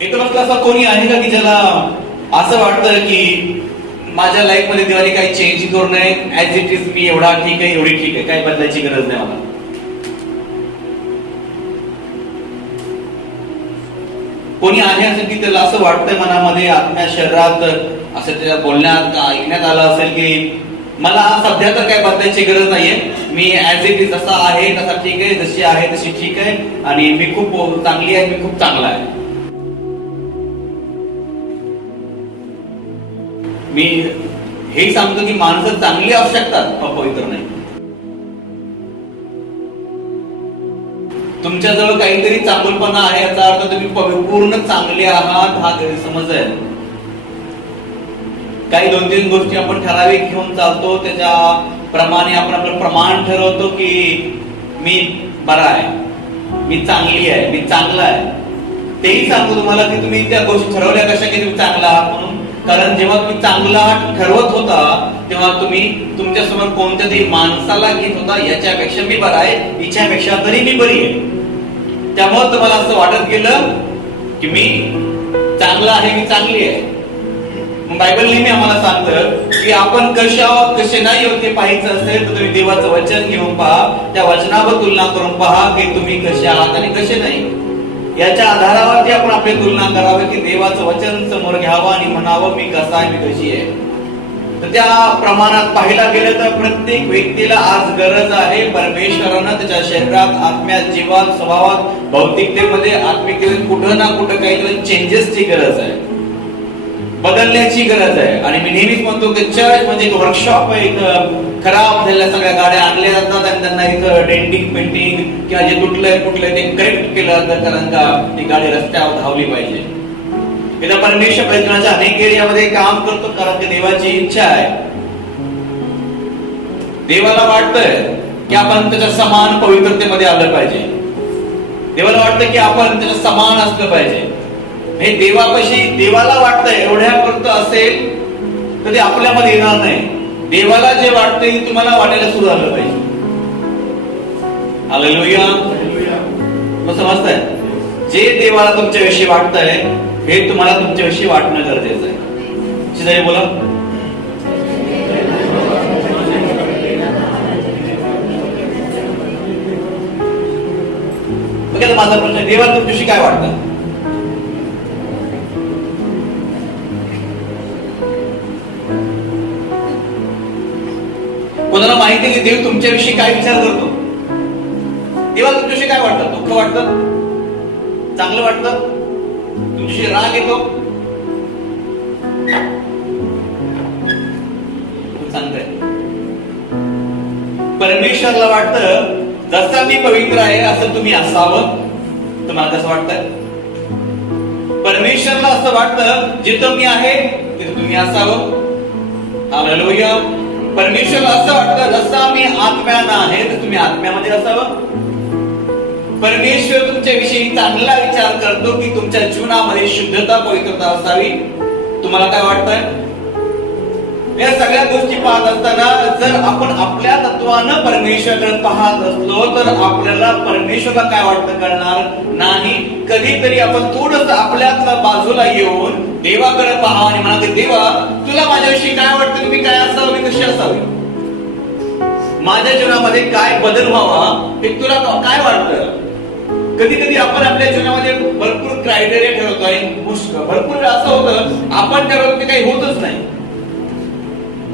इथं असा कोणी आहे का की ज्याला असं वाटतं की माझ्या लाईफ मध्ये देवाने काही चेंज करू नये, ऍज इट इज मी एवढा ठीक आहे, एवढी ठीक आहे, काही बदलायची गरज नाही मला. कोणी आहे असं की त्याला असं वाटतंय मनामध्ये, आत्म्या शरीरात असं त्याच्या बोलण्यात ऐकण्यात आलं असेल की मला सध्या तर काही बदलायची गरज नाहीये, मी ऍज इट इज जसा आहे तसा ठीक आहे, जशी आहे तशी ठीक आहे, आणि मी खूप चांगली आहे, मी खूप चांगला आहे. मी हे सांगतो की माणसं चांगली असू शकतात, अपवित्र नाही. तुमच्याजवळ काहीतरी चांगलपणा आहे याचा अर्थ तुम्ही पूर्ण चांगले आहात हा गैरसमज आहे. काही 2-3 गोष्टी आपण ठराविक घेऊन चालतो, त्याच्या प्रमाणे आपण आपलं प्रमाण ठरवतो की मी बरा आहे, मी चांगली आहे, मी चांगला आहे. तेही सांगतो तुम्हाला की तुम्ही त्या गोष्टी ठरवल्या कशा की तुम्ही चांगला आहात म्हणून. कारण जेव्हा तुम्ही चांगला ठरवत होता तेव्हा तुम्ही तुमच्या समोर कोणत्या तरी माणसाला घेत होता, याच्यापेक्षा मी बरा आहे, हिच्यापेक्षा तरी मी बरी आहे. त्यामुळे तुम्हाला असं वाटत गेलं की मी चांगला आहे, मी चांगली आहे. बायबल नेहमी आम्हाला सांगतं की आपण कसे आहोत कसे नाही होते पाहायचं असेल तर तुम्ही देवाचं वचन घेऊन पहा, त्या वचनावर तुलना करून पहा की तुम्ही कसे आहात आणि कसे नाही. याच्या आधारावरती आपण आपली तुलना करावी की देवाचं वचन समोर घ्यावं आणि म्हणावं मी कसा आहे, मी कशी आहे. तर त्या प्रमाणात पाहायला गेलं तर प्रत्येक व्यक्तीला आज गरज आहे परमेश्वरानं त्याच्या शरीरात, आत्म्यात, जीवात, स्वभावात, भौतिकतेमध्ये, आत्मिकतेमध्ये कुठं ना कुठं काहीतरी चेंजेसची गरज आहे, बदलण्याची गरज आहे. आणि मी नेहमीच म्हणतो की चर्च म्हणजे एक वर्कशॉप आहे. खराब झालेल्या सगळ्या गाड्या आणल्या जातात आणि त्यांना इथं डेंटिंग पेंटिंग किंवा जे तुटलंय कुठलंय ते करेक्ट केलं जातं, कारण का ती गाडी रस्त्यावर धावली पाहिजे. इथं परमेश्वर प्रयत्नाच्या अनेक एरियामध्ये काम करतो, कारण की देवाची इच्छा आहे. देवाला वाटतंय की आपण त्याच्या समान पवित्रतेमध्ये आलं पाहिजे. देवाला वाटतं की आपण त्याच्या समान असलं पाहिजे. हे देवाला वाटतंय एवढ्यापर्यंत असेल तर ते आपल्यामध्ये येणार नाही. देवाला जे वाटतंय ते तुम्हाला वाटायला सुरू झालं पाहिजे. हालेलुया. मग समजताय, जे देवाला तुमच्याविषयी वाटतंय हे तुम्हाला तुमच्याविषयी वाटणं गरजेचं आहे. शिजाई बोला. माझा प्रश्न, देवाला तुमच्याविषयी काय वाटतं? कोणाला माहिती की देव तुमच्याविषयी काय विचार करतो? देवाला तुमच्याविषयी काय वाटतं? दुःख वाटतं, चांगलं वाटतं, तुमच्याशी राग येतो? सांगताय परमेश्वरला वाटतं जसं मी पवित्र आहे असं तुम्ही असावं. तुम्हाला कसं वाटतंय? परमेश्वरला असं वाटतं जिथं मी आहे तिथं तुम्ही असावं. हालेलुया. परमेश्वरला असं वाटतं जसा मी आत्म्यानं आहे तर तुम्ही आत्म्यामध्ये असावं. परमेश्वर तुमच्याविषयी चांगला विचार करतो की तुमच्या जीवनामध्ये शुद्धता, पवित्रता असावी. तुम्हाला काय वाटतंय? या सगळ्या गोष्टी पाहत असताना जर आपण आपल्या तत्वानं परमेश्वराकडे पाहत असलो तर आपल्याला परमेश्वरला काय वाटतं कळणार नाही. कधीतरी आपण थोडंसं आपल्यातल्या बाजूला येऊन देवाकडे पहा आणि म्हणा, देवा तुला माझ्याविषयी काय वाटतं, मी काय असावं, मी कशी असावी, माझ्या जीवनामध्ये काय बदल व्हावा हे तुला काय वाटतं? कधी कधी आपण आपल्या जीवनामध्ये भरपूर क्रायटेरिया ठरवतो आणि भरपूर असं होतं आपण ठरवतो की काही होतच नाही.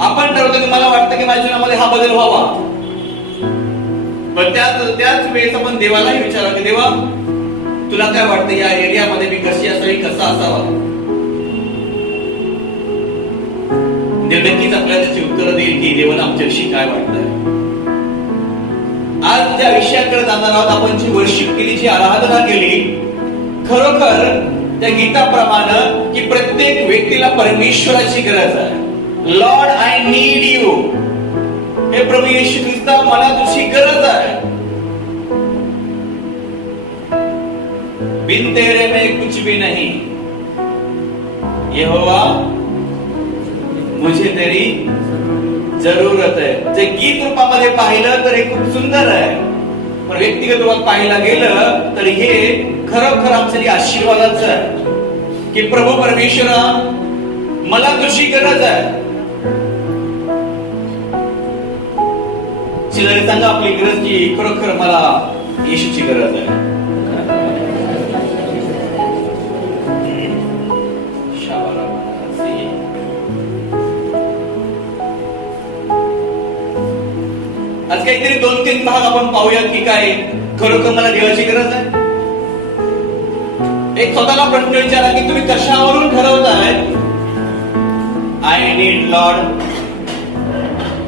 आपण ठरवतो की मला वाटतं की माझ्या जीवनामध्ये हा बदल व्हावा, पण त्याच वेळेस आपण देवालाही विचारा की देवा तुला काय वाटतं या एरियामध्ये मी कशी असावी, कसा असावा? देव नक्कीच आपल्याला त्याची उत्तरं देईल की देवाला आमच्याविषयी काय वाटतंय. आज ज्या विषयाकडे जाणार आहोत, आपण जी वर्शिप केली, जी आराधना केली, खरोखर त्या गीताप्रमाणे की प्रत्येक व्यक्तीला परमेश्वराची गरज आहे. Lord I need you. हे प्रभू येशू ख्रिस्ता मला तुझी गरज आहे. बिन तेरे में कुछ भी नहीं. यहोवा मुझे तेरी जरूरत आहे. जे गीत रूपामध्ये पाहिलं तर हे खूप सुंदर आहे, पण व्यक्तिगत रूपात पाहायला गेलं तर हे खरोखर आमच्यासाठी आशीर्वादाचं आहे की प्रभू परमेश्वरा, मला तुझी गरज आहे. चिल्लर सांगा आपली गरज की खरोखर मला येशूची गरज आहे. आज काहीतरी 2-3 भाग आपण पाहूयात की काय खरोखर मला देवाची गरज आहे. एक स्वतःला प्रश्न विचारा की तुम्ही कशावरून ठरवताय आय नीड लॉर्ड.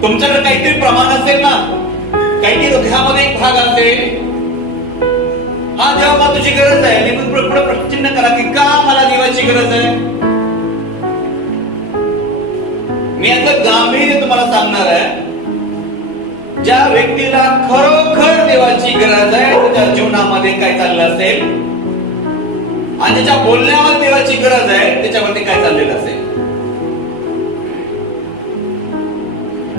तुमच्याकडे काहीतरी प्रमाण असेल ना, काहीतरी हृदयामध्ये एक भाग असेल, हा जेव्हा मला तुझी गरज आहे, आणि पुढे प्रश्न करा की का मला देवाची गरज आहे. मी आता गांभीर्य तुम्हाला सांगणार आहे. ज्या व्यक्तीला खरोखर देवाची गरज आहे, त्याच्या जीवनामध्ये काय चाललं असेल आणि त्याच्या बोलण्यावर देवाची गरज आहे, त्याच्यावरती काय चाललेलं असेल.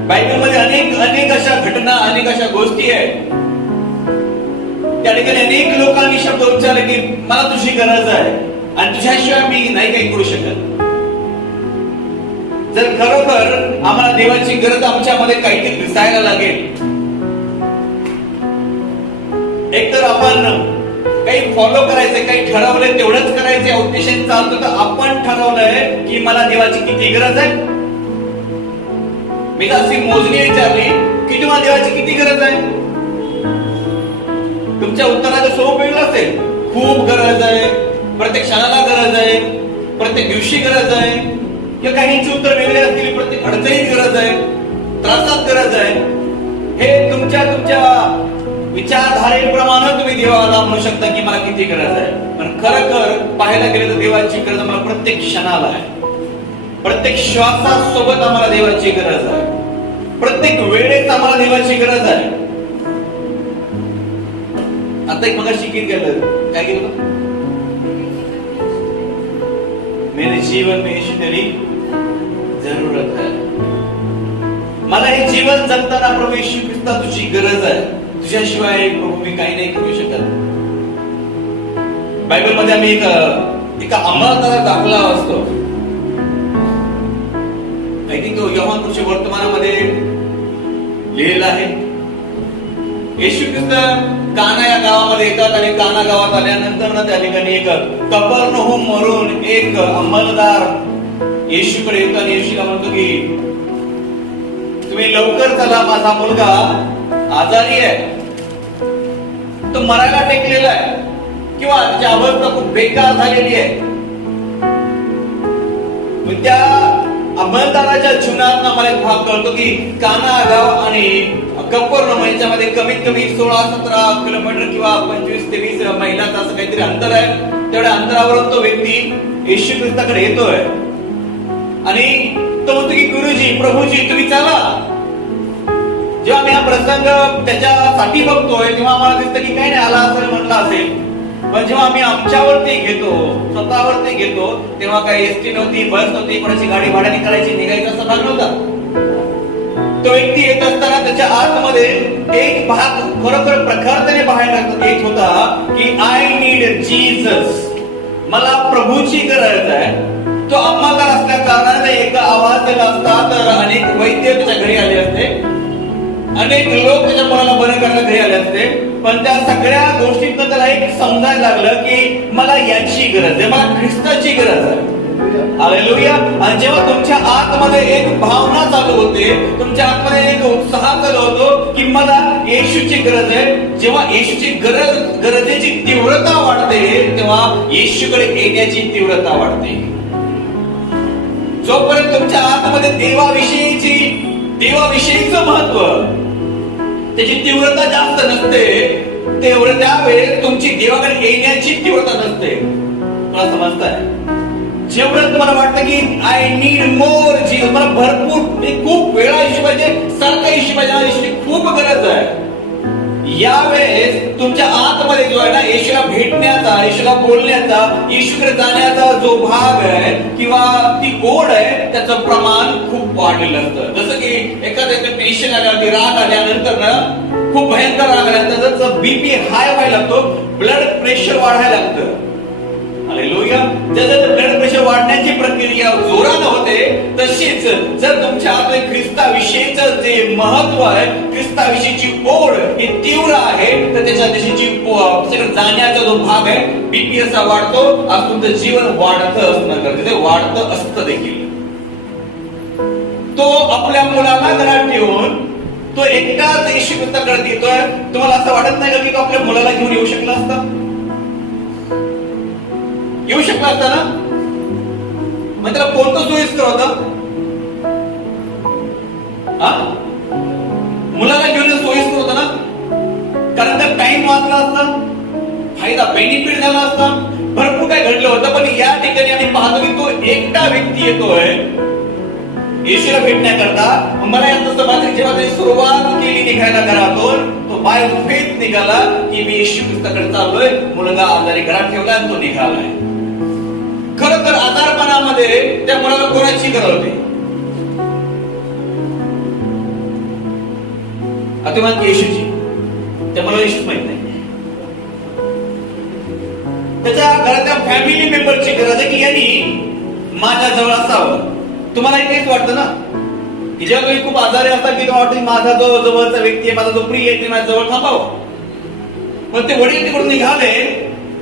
बायबलमध्ये अनेक अशा घटना, अनेक अशा गोष्टी आहेत. त्या ठिकाणी अनेक लोकांनी शब्द उच्चारले की मला तुझी गरज आहे आणि तुझ्याशिवाय मी नाही काही करू शकत. जर खरोखर आम्हाला देवाची गरज आमच्यामध्ये काहीतरी दिसायला लागेल, एकतर आपण काही फॉलो करायचंय, काही ठरवलंय तेवढंच करायचं या उद्देशाने चालतो, तर आपण ठरवलंय की मला देवाची किती गरज आहे. मी अशी मोजणी विचारली की तुम्हाला देवाची किती गरज आहे, तुमच्या उत्तराचं स्वरूप वेगळं असेल. खूप गरज आहे, प्रत्येक क्षणाला गरज आहे, प्रत्येक दिवशी गरज आहे, किंवा काहींची उत्तर वेगळे असतील, प्रत्येक अडचणीत गरज आहे, त्रासात गरज आहे. हे तुमच्या विचारधारेप्रमाणे तुम्ही देवाला म्हणू शकता की मला किती गरज आहे. पण खरोखर पाहायला गेलं तर देवाची गरज मला प्रत्येक क्षणाला आहे, प्रत्येक श्वासासोबत आम्हाला देवाची गरज आहे, प्रत्येक वेळेत आम्हाला देवाची गरज आहे. आता एक मगाशी गीत गेलं, काय गेलं, मेरे जीवन में यीशु तेरी जरूरत है. मला हे जीवन जगताना प्रभू येशू ख्रिस्ता तुझी गरज आहे, तुझ्याशिवाय प्रभू मी काही नाही करू शकत. बायबल मध्ये आम्ही एका अंमलदाराचा दाखला असतो. आय थिंक तो योहान पुढच्या वर्तमानामध्ये लिहिलेला आहे. येशू ख्रिस्त काना या गावामध्ये येतात आणि काना गावात आल्यानंतर ना त्या ठिकाणी एक कफरनहूम वरून एक अंमलदार येशूकडे येतो आणि येशूला म्हणतो की तुम्ही लवकर चला, माझा मुलगा आजारी आहे, तो मरायला टेकलेला आहे किंवा त्याची अवस्था खूप बेकार झालेली आहे. त्या अंमलदाराच्या जीवनात मला एक भाग कळतो की काना गाव आणि कफरनहूम याच्यामध्ये कमीत कमी 16-17 किलोमीटर किंवा 25 ते 20 मैलाचं असं काहीतरी अंतर आहे. तेवढ्या अंतरावरून तो व्यक्ती येशू ख्रिस्ताकडे येतोय आणि तो म्हणतो की गुरुजी, प्रभूजी, तुम्ही चला. जेव्हा आम्ही हा प्रसंग त्याच्यासाठी बघतोय तेव्हा आम्हाला दिसतं की काही नाही, आला असं म्हणलं असेल. पण जेव्हा आम्ही आमच्यावरती घेतो, स्वतःवरती घेतो, तेव्हा काही एसटी नव्हती, बस नव्हती, कोणाची गाडी भाड्याने करायची, निघायचा असा भाग नव्हता. तो व्यक्ती येत असताना त्याच्या आतमध्ये एक भाग खरोखर प्रखरतेने बाहेर येत होता की आय नीड जीसस, मला प्रभूची गरज आहे. तो अंमलदार असल्या कारणाने एका आवाज दिला असता तर अनेक वैद्य त्याच्या घरी आले असते, अनेक लोक त्याच्या मुलाला बरं करायला घरी आले असते. पण त्या सगळ्या गोष्टीतनं त्याला एक समजायला लागलं की मला याची गरज आहे, मला ख्रिस्ताची गरज आहे. हालेलुया. आणि जेव्हा तुमच्या आतमध्ये एक भावना चालू होते, तुमच्या आतमध्ये एक उत्साह चालू होतो की मला येशूची गरज आहे, जेव्हा येशूची गरजेची तीव्रता वाढते तेव्हा येशूकडे येण्याची तीव्रता वाढते. जोपर्यंत तुमच्या आतमध्ये देवाविषयीचं महत्व, त्याची तीव्रता जास्त नसते, तेवढं त्यावेळेस तुमची देवाकडे येण्याची तीव्रता नसते. मला समजताय? जेवढं तुम्हाला वाटतं की आय नीड मोर जीसस, मला भरपूर खूप वेळा येशू पाहिजे, सारखा येशू पाहिजे, येशूची खूप गरज आहे, यावेळेस तुमच्या आतमध्ये जो आहे ना, येशूला भेटण्याचा, येशूला बोलण्याचा, येशूकडे जाण्याचा जो भाग आहे किंवा ती ओढ आहे, त्याचं प्रमाण खूप वाढलेलं असतं. जसं की एखाद्या पेशंट आल्यावरती राग आल्यानंतर ना, खूप भयंकर राग आल्यानंतर जर बीपी हाय व्हायला लागतो, ब्लड प्रेशर वाढायला लागतं. हालेलुया. जर ब्लड प्रेशर वाढण्याची प्रक्रिया जोरानं होते, तशीच जर तुमच्या आतले ख्रिस्ताविषयीचं जे महत्व आहे, ख्रिस्ताविषयीची ओढ ही तीव्र आहे, तर त्याच्या दिशेची जाण्याचा जो भाग आहे, बीपी असा वाढतो. आज तुमचं जीवन वाढतं असणं गरजेचं, वाढतं असतं देखील. तो आपल्या मुलाला घरात ठेवून तो एकटाच येशू ख्रिस्ताकडे येतोय. तुम्हाला असं वाटत नाही का की तो आपल्या मुलाला घेऊन येऊ शकला असता? येऊ शकला असता ना? मग त्याला कोणतं सोयीस्कर होतं? मुलाला घेऊन सोयीस्कर होतं ना, कारण तर टाइम वाचला असता, फायदा बेनिफिट झाला असता, भरपूर काय घडलं होतं. पण या ठिकाणी आम्ही पाहतो की तो एकटा व्यक्ती येतोय येशूला भेटण्याकरता. मला याचं समजलं, जेव्हा त्याने सुरुवात केली निघायला घरातून, तो बाय फेथ निघाला की मी येशू ख्रिस्ताकडे चाललोय. मुलगा आजारी घरात ठेवला आणि तो निघालाय. खरं तर आजारपणामध्ये त्या मुलाला कोणाची गरज होती? अतिमान येशूची. त्या मुलाला येशूच माहित नाही. त्याच्या घरातल्या फॅमिली मेंबरची गरज आहे की यांनी माझ्या जवळ असावं. तुम्हाला तेच वाटतं ना की जेव्हा तुम्ही खूप आजारी असता की तुम्हाला वाटतं माझा जो जवळचा व्यक्ती आहे, माझा जो प्रिय आहे, ते माझ्या जवळ थांबावं. पण ते वडील तिकडून निघाले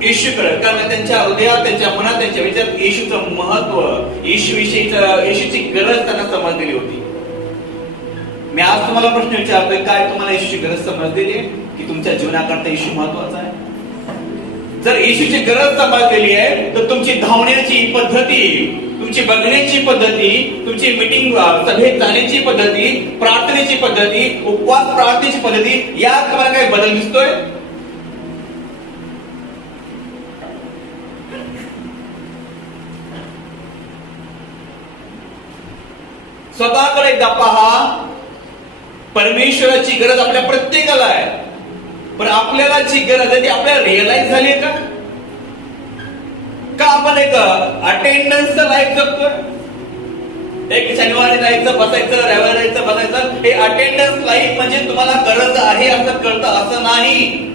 येशूकडे, कारण त्यांच्या हृदयात, त्यांच्या मनात, त्यांच्या विचारात येशूचं महत्व, येशूची गरज त्यांना समजलेली होती. मी आज तुम्हाला प्रश्न विचारतोय, काय तुम्हाला येशूची गरज समजलेली आहे की तुमच्या जीवनाकरता येशू महत्वाचा आहे? जर येशूची गरज समजलेली आहे तर तुमची धावण्याची पद्धती, तुमची बघण्याची पद्धती, तुमची मीटिंग सभेत जाण्याची पद्धती, प्रार्थनेची पद्धती, उपवास प्रार्थनेची पद्धती, यात तुम्हाला काही बदल दिसतोय? स्वतःकडे एकदा पहा. परमेश्वराची गरज आपल्या प्रत्येकाला आहे, पण आपल्याला जी गरज आहे ती आपल्याला रिअलाइज झाली आहे का आपण एक अटेंडन्स लाईफ जगतोय? एक शनिवारी जायचं बसायचं, रविवारी जायचं बसायचं, हे अटेंडन्स लाईफ म्हणजे तुम्हाला गरज आहे असं कळतं असं नाही.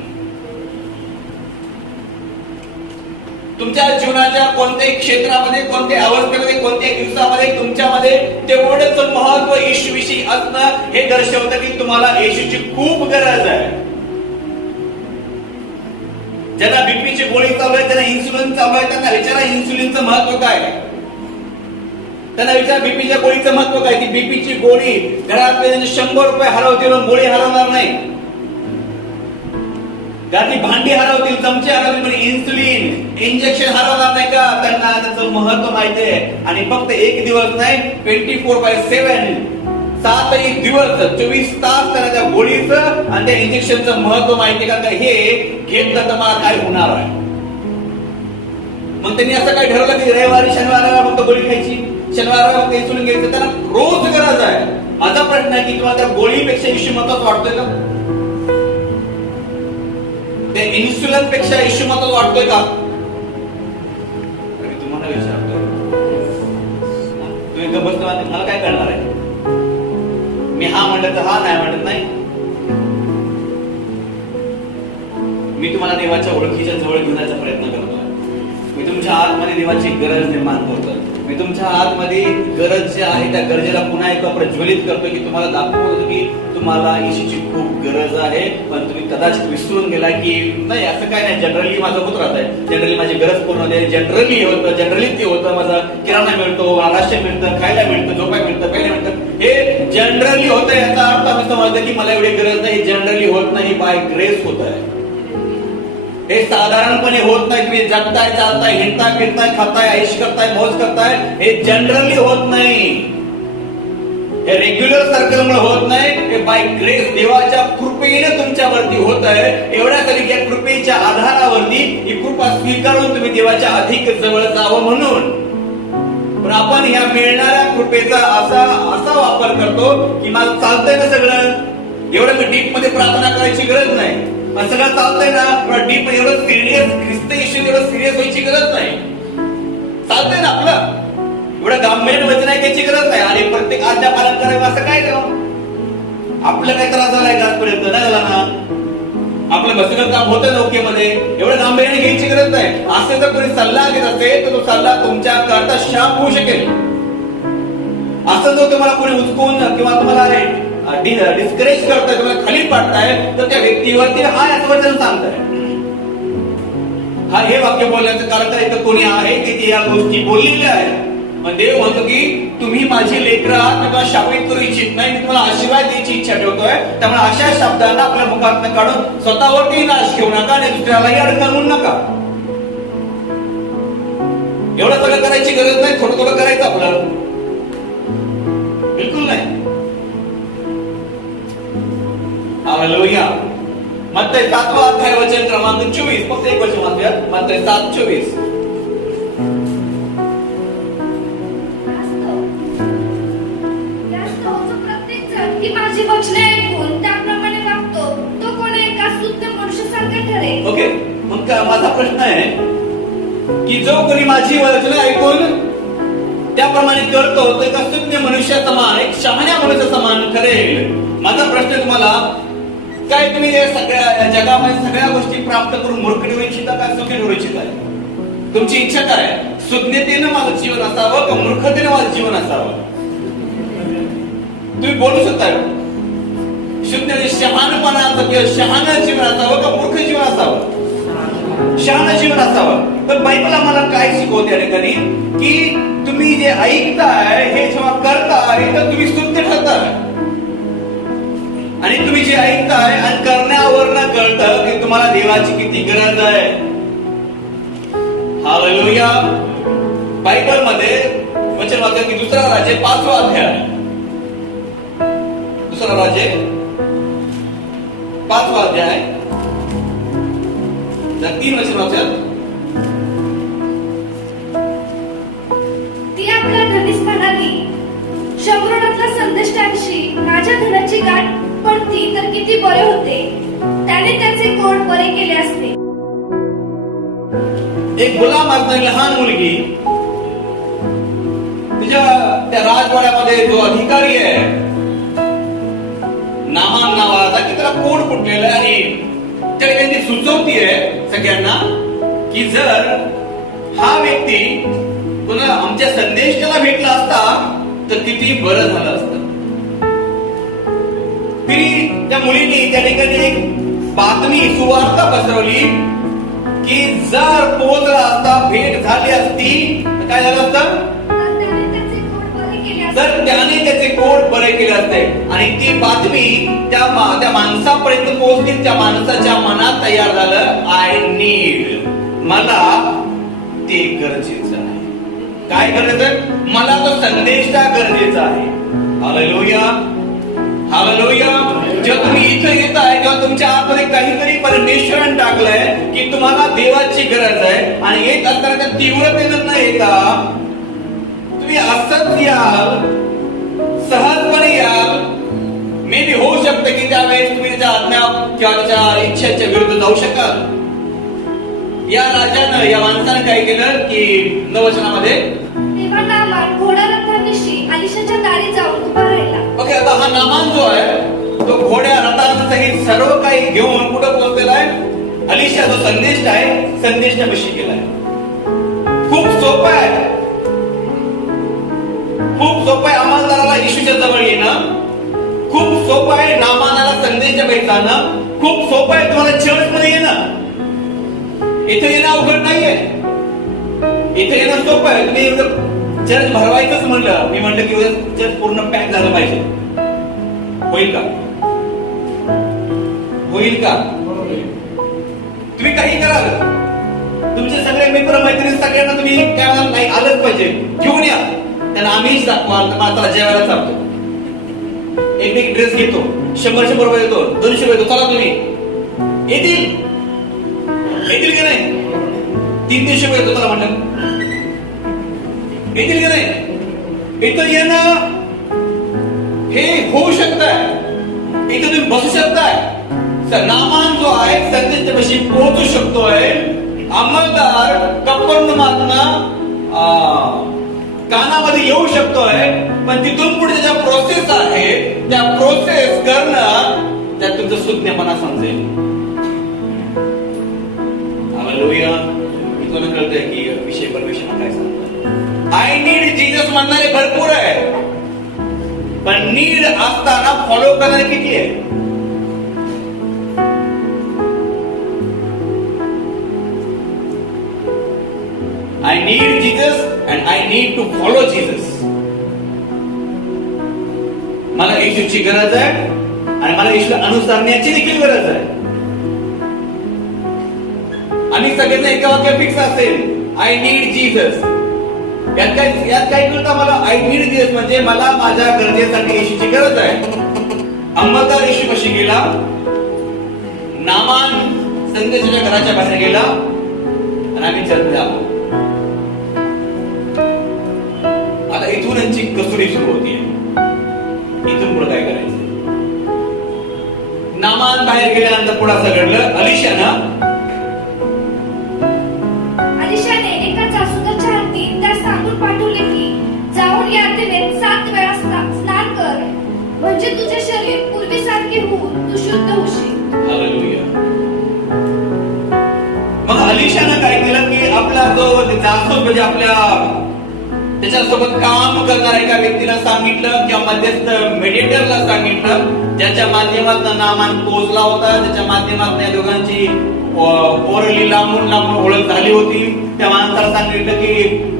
तुमच्या जीवनाच्या कोणत्याही क्षेत्रामध्ये, कोणत्याही अवस्थेमध्ये, कोणत्याही दिवसामध्ये तुमच्यामध्ये तेवढंच महत्व येशूविषयी असणं हे दर्शवतं की तुम्हाला येशूची खूप गरज आहे. ज्यांना बीपीची गोळी चालू आहे, ज्यांना इन्सुलिन चालू आहे, त्यांना विचारा इन्सुलिनचं महत्व काय? त्यांना विचार बीपीच्या गोळीचं महत्व काय? ती बीपीची गोळी घरातले 100 रुपये हरवतील, गोळी हरवणार नाही. घरातली भांडी हरवतील, चमचे हरवतील, पण इन्सुलिन इंजेक्शन हरवणार नाही का? त्यांना त्याचं महत्व माहिती आहे. आणि फक्त एक दिवस नाही, 24/7 7ही दिवस 24 तास त्यांना त्या गोळीचं आणि त्या इंजेक्शनचं महत्व माहिती का? हे घेतलं तर मला काय होणार आहे. मग त्यांनी असं काय ठरवलं की रविवारी शनिवाराला फक्त गोळी खायची, शनिवाराला फक्त इन्सुलिन घ्यायचं. त्यांना रोज गरज आहे. माझा प्रश्न आहे की तुम्हाला त्या गोळीपेक्षा येशू महत्वाचं वाटतोय का? त्या इन्सुलिन पेक्षा येशू महत्वाचं वाटतोय का? तुम्हाला विचारतोय, तुम्ही गप्प बसता, मला काय करणार आहे? मी हा म्हणत तर हा, नाही म्हणत नाही. मी तुम्हाला देवाच्या ओळखीच्या जवळ घेण्याचा प्रयत्न करतोय. मी तुमच्या आतमध्ये देवाची गरज निर्माण करतोय. मी तुमच्या आतमध्ये गरज जी आहे त्या गरजेला पुन्हा एकदा प्रज्वलित करतोय की तुम्हाला दाखवतो की तुम्हाला येशूची खूप गरज आहे. पण तुम्ही कदाचित विसरून गेला की नाही, असं काय नाही, जनरली माझं होत राहत आहे, जनरली माझी गरज पूर्ण होते, जनरली होतं, जनरली ते होतं, माझा किराणा मिळतो, राशन मिळतं, खायला मिळतं, झोपाय मिळतं, प्यायला मिळतं. हे जनरली होतं, याचा अर्थ आम्ही समजतो की मला एवढी गरज नाही. जनरली होत नाही, बाय ग्रेस होत आहे. हे साधारणपणे होत नाही. तुम्ही जगताय, चालताय, हिंडताय, फिरताय, खाताय, ऐश करताय, मौज करताय, हे जनरली होत नाही. हे रेग्युलर सर्कलमुळे होत नाही. हे बाय ग्रेस, देवाच्या कृपेने तुमच्यावरती होत आहे. एवढ्यासाठी या कृपेच्या आधारावरती ही कृपा स्वीकारून तुम्ही देवाच्या अधिक जवळ जावं म्हणून. पण आपण ह्या मिळणाऱ्या कृपेचा असा वापर करतो की मला चालतंय ना सगळं, एवढं मी डीप मध्ये प्रार्थना करायची गरज नाही. पण सगळं चालतंय ना, एवढं डीप एवढं सिरियस ख्रिस्त येशू एवढं सिरियस व्हायची गरज नाही. चालतंय ना आपलं, एवढं गांभीर्य वचन आहे त्याची गरज नाही. आणि प्रत्येक आज्ञा पालन करावं असं काय करावं? आपलं काय त्रास झालाय का आजपर्यंत? नाही झाला ना. आपलं सगळं काम होतं नौकेमध्ये, एवढं गांभीर्याने घ्यायची गरज नाही. असे जर कोणी सल्ला घेत असेल तर तो सल्ला तुमच्या करता शाप होऊ शकेल. असं जर तुम्हाला कोणी उचकून किंवा तुम्हाला डिस्करेज करताय, तुम्हाला खाली पाडताय, तर त्या व्यक्तीवरती हा याचं वचन सांगताय. हा हे वाक्य बोलण्याचं कारण काय? इथं कोणी आहे की ते या गोष्टी बोललेल्या आहेत. पण देव म्हणतो की तुम्ही माझी लेकरं आहात, मी तुम्हाला शापित करू इच्छित नाही, मी तुम्हाला आशीर्वाद द्यायची इच्छा ठेवतोय. त्यामुळे अशा शब्दांना आपल्या मुखातनं काढून स्वतःवरती नाश घेऊ नका आणि दुसऱ्यालाही अडकवून नका. एवढं सगळं करायची गरज नाही. थोडं थोडं करायचं आपलं, बिलकुल नाही. हालेलुया. मत्तई 7वा अध्याय वचन क्रमांक 24. फक्त एक वचन वाचूया. मत्तई 7:24. माझी वचने ऐकून त्याप्रमाणे वागतो तो कोण एका शुद्ध मनुष्यासारखा ठरेल. ओके, मग माझा प्रश्न आहे की जो कोणी माझी वचने ऐकून त्याप्रमाणे करतो तो एका शुद्ध मनुष्या समान, एक शहाण्या मनुष्या समान ठरेल. माझा प्रश्न तुम्हाला काय, तुम्ही या सगळ्या जगामध्ये सगळ्या गोष्टी प्राप्त करून मूर्ख ठेवू इच्छिता का सुखी ठेवू इच्छिता? तुमची इच्छा काय? शुद्धतेनं माझं जीवन असावं का मूर्खतेनं माझं जीवन असावं? तुम्ही बोलू शकता. शुद्ध शहाणपणाचं किंवा शहाणं जीवन असावं का मूर्ख जीवन असावं? शहाणं जीवन असावं. पण बायबल आम्हाला काय शिकवते या ठिकाणी की तुम्ही जे ऐकताय हे जेव्हा करताय तर तुम्ही शुद्ध ठरताय. आणि तुम्ही जे ऐकताय आणि करण्यावरनं कळतं की तुम्हाला देवाची किती गरज आहे. हालेलुया. बायबल मध्ये वचन वाक्य की दुसरा राजे 5वा अध्याय, दुसरा राजे 5वा अध्याय 3 वचन वाचूयात. ती आपल्या धनीस म्हणाली, शंभरातला संदेष्टांशी माझ्या धनाची गाठ पडती तर किती बरे होते, त्याने त्याचे कोड बरे केले असते. एक गुलाम असणारी लहान मुलगी तिच्या त्या राजवाड्यामध्ये जो अधिकारी आहे नामान नावाचा, की त्याला कोड फुटलेला आहे आणि त्याने सुचवतीये सगळ्यांना की जर हा व्यक्ती पुन्हा आमच्या संदेशाला भेटला असता तर किती बरं झालं असतं. तरी त्या मुलीने त्या ठिकाणी एक बातमी सुवार्ता पसरवली की जर पोहोचला असता, भेट झाली असती तर काय झालं असतं? तर त्याने त्याचे कोड बरे केले असते. आणि ती बातमी त्या माणसापर्यंत पोहोचली. त्या माणसाच्या मनात तयार झालं, आय नीड, मला ते गरजेचं आहे. काय गरजेचं? मला तो संदेश गरजेचा आहे. Hallelujah, hallelujah. जेव्हा तुम्ही इथं येताय तेव्हा तुमच्या आतमध्ये काहीतरी परमेश्वराने टाकलंय की तुम्हाला देवाची गरज आहे. आणि येत असताना त्या तीव्रतेनं न येता तुम्ही असंच याल, सहजपणे याल. मे बी होऊ शकतं की त्यावेळेस तुम्ही त्याच्या आज्ञा किंवा त्याच्या इच्छेच्या विरुद्ध जाऊ शकाल. या राजानं, या माणसानं काय केलं की 9 वचनामध्ये, तेव्हा नामान घोडा रथानिशी अलिशाच्या दारी जाऊन उभा राहिला. ओके, आता हा नामान जो आहे तो घोड्या रथांसहित सर्व काही घेऊन कुठं पोहोचलेला आहे? अलिशा जो संदेश आहे संदेशापाशी गेलाय. खूप सोपं आहे, खूप सोपं आहे अंमलदाराला येशूच्या जवळ येणं. खूप सोपं आहे नामानाला संदेश भेटणं. खूप सोपं आहे तुम्हाला चर्च मध्ये येणं. इथे येणं अवघड नाहीये. इथे येणं सोपं आहे. तुम्ही चर्च भरवायचंच म्हणलं, मी म्हणलं की चर्च पूर्ण पॅक झालं पाहिजे. होईल का? होईल का? तुम्ही काही कराल, तुमचे सगळे मित्र मैत्रिणी सगळ्यांना तुम्ही काय नाही आलंच पाहिजे, घेऊन या. त्यांना आम्हीच दाखवाल तर मात्र जेवायला चालतो. एक ड्रेस घेतो, 100 रुपये देतो, 200 रुपये देतो. चला तुम्ही. येतील की नाही? 300 रुपये देतो चला म्हणलं. येतील की नाही? इथं येणं हे होऊ शकतं. इथे तुम्ही बसू शकताय. नामान जो आहे संदेशापाशी पोहोचू शकतोय. अंमलदार कफरनहूमातनं कानामध्ये येऊ शकतोय, पण तिथून पुढे ज्या प्रोसेस आहे त्या प्रोसेस करणं त्यात तुमचं सुज्ञपणा समजेल. हालेलुया. मी तुला कळतंय की विषय परमेश्वर काय सांगतात. आय नीड जीसस म्हणणारे भरपूर आहे, पण नीड असताना फॉलो करणारे किती आहे? I need Jesus and I need to follow Jesus. मला येशूची गरज आहे आणि मला येशूला अनुसरण्याची देखील गरज आहे. आणि सगळ्यांना एका वाक्य फिक्स असेल, आय नीड जीसस. यात काय कळतं मला? आय नीड जीसस म्हणजे मला माझ्या गरजेसाठी येशूची गरज आहे. अंमलदार येशूपाशी गेला, नामान संदेशाच्या घराच्या बाहेर गेला आणि आम्ही चर्चेत आलो. आता इथून यांची कसोटी सुरू होतीये. इथून पुढे काय करायचं? नामान बाहेर गेल्यानंतर पुढे असं घडलं, अलिशाने एका जासूसाच्या हाती त्यास सांगून पाठवले की जाऊन यार्देनेत 7 वेळा स्नान कर, म्हणजे तुझे शरीर पूर्वीसारखे होऊन तू शुद्ध होशील. हालेलुया. मग अलिशानं काय केलं की आपला जो जासूस म्हणजे आपल्या त्याच्यासोबत काम करणाऱ्या एका व्यक्तीला सांगितलं किंवा मध्यस्थ मेडिएटरला सांगितलं, ज्याच्या माध्यमातून नामान पोहोचला होता, ज्याच्या माध्यमातून या दोघांची ओरली लांबून ओळख झाली होती. त्या माणसाला सांगितलं की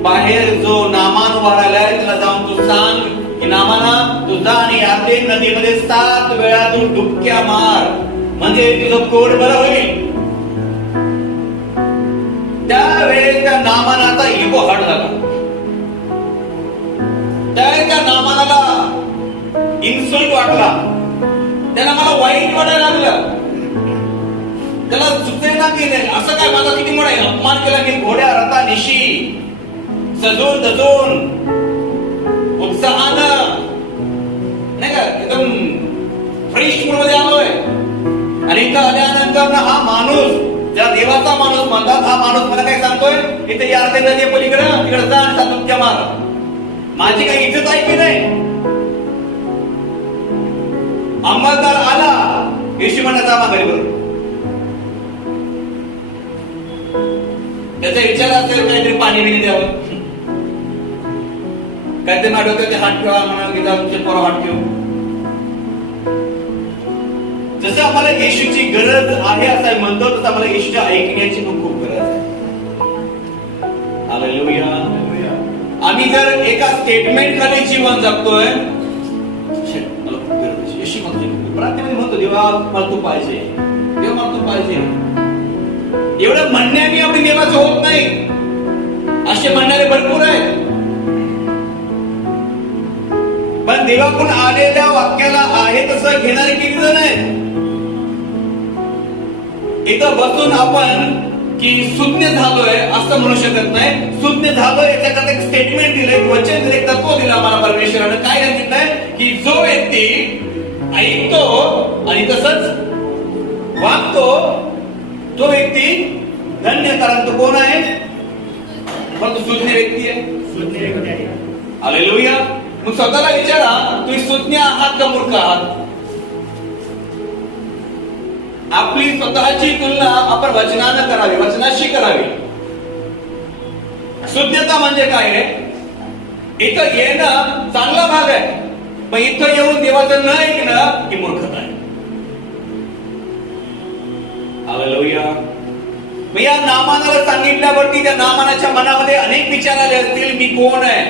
बाहेर जो नामान उभा राहिलाय त्याला जाऊन तू सांग की नामाना तू जा आणि यार्देन नदीमध्ये 7 वेळा तू डुबक्या मार, म्हणजे तुझं कोड बरं होईल. त्यावेळेस त्या नामानाचा इगो हट झाला. त्या नामानाला इन्सल्ट वाटला, त्याला मला वाईट वाटायला लागलं. त्याला सुचेना की असं काय माझा किती मोठा अपमान केला की घोड्या रथानिशी सजून धजून उत्साहानं नाही का एकदम फ्रेश मूड मध्ये आलोय. आणि इथं आल्यानंतर हा माणूस, ज्या देवाचा माणूस म्हणतात, हा माणूस मला काय सांगतोय, इथे यार्दे नदी पलीकडे तिकडे जा आणि डुबक्या मार. माझी काही इज्जत आहे की नाही? अंमलदार आला, येशू म्हणा जा माघारी बरोबर. त्याचा विचार असेल काहीतरी पाणी बिणी द्यावं, काहीतरी माडवतो ते हात ठेवा म्हणा की तुमचे पोरं हात ठेवू. जसं आम्हाला येशूची गरज आहे असं म्हणतो, तसं आम्हाला येशूच्या ऐकण्याची पण खूप गरज आहे. हालेलुया. आम्ही जर एका स्टेटमेंट खाली जीवन जगतोय, मला खूप गरज आहे येशू म्हणतो, प्रार्थनेमध्ये म्हणतो देवा मला तू पाहिजे, देवा मला तू पाहिजे. एवढं म्हणण्याने आपली देवाचं होत नाही. असे म्हणणारे भरपूर आहेत, पण देवाकडून आलेल्या वाक्याला आहे तसं घेणारे किती जण आहेत? इथं बसून आपण की सुज्ञ झालोय असं म्हणू शकत नाही. सुज्ञ झालोय याच्याकरता एक स्टेटमेंट दिलंय, वचन दिलं, एक तत्व दिलं आम्हाला परमेश्वरानं. काय सांगितलंय की जो व्यक्ती ऐकतो आणि तसंच वागतो तो व्यक्ती धन्य. कारण तो कोण आहे? तो सुज्ञ व्यक्ती आहे. हालेलुया. मग स्वतःला विचारा, तुम्ही सुज्ञ आहात का मूर्ख आहात? आपली स्वतःची तुलना आपण वचनानं करावी, वचनाशी करावी. सुज्ञता म्हणजे काय आहे? इथं येणं चांगला भाग आहे, पण इथं येऊन देवाचं न ऐकणं ही मूर्खता आहे. हालेलुया. मग या नामानाला सांगितल्यावरती त्या नामानाच्या मनामध्ये अनेक विचार आले असतील, मी कोण आहे?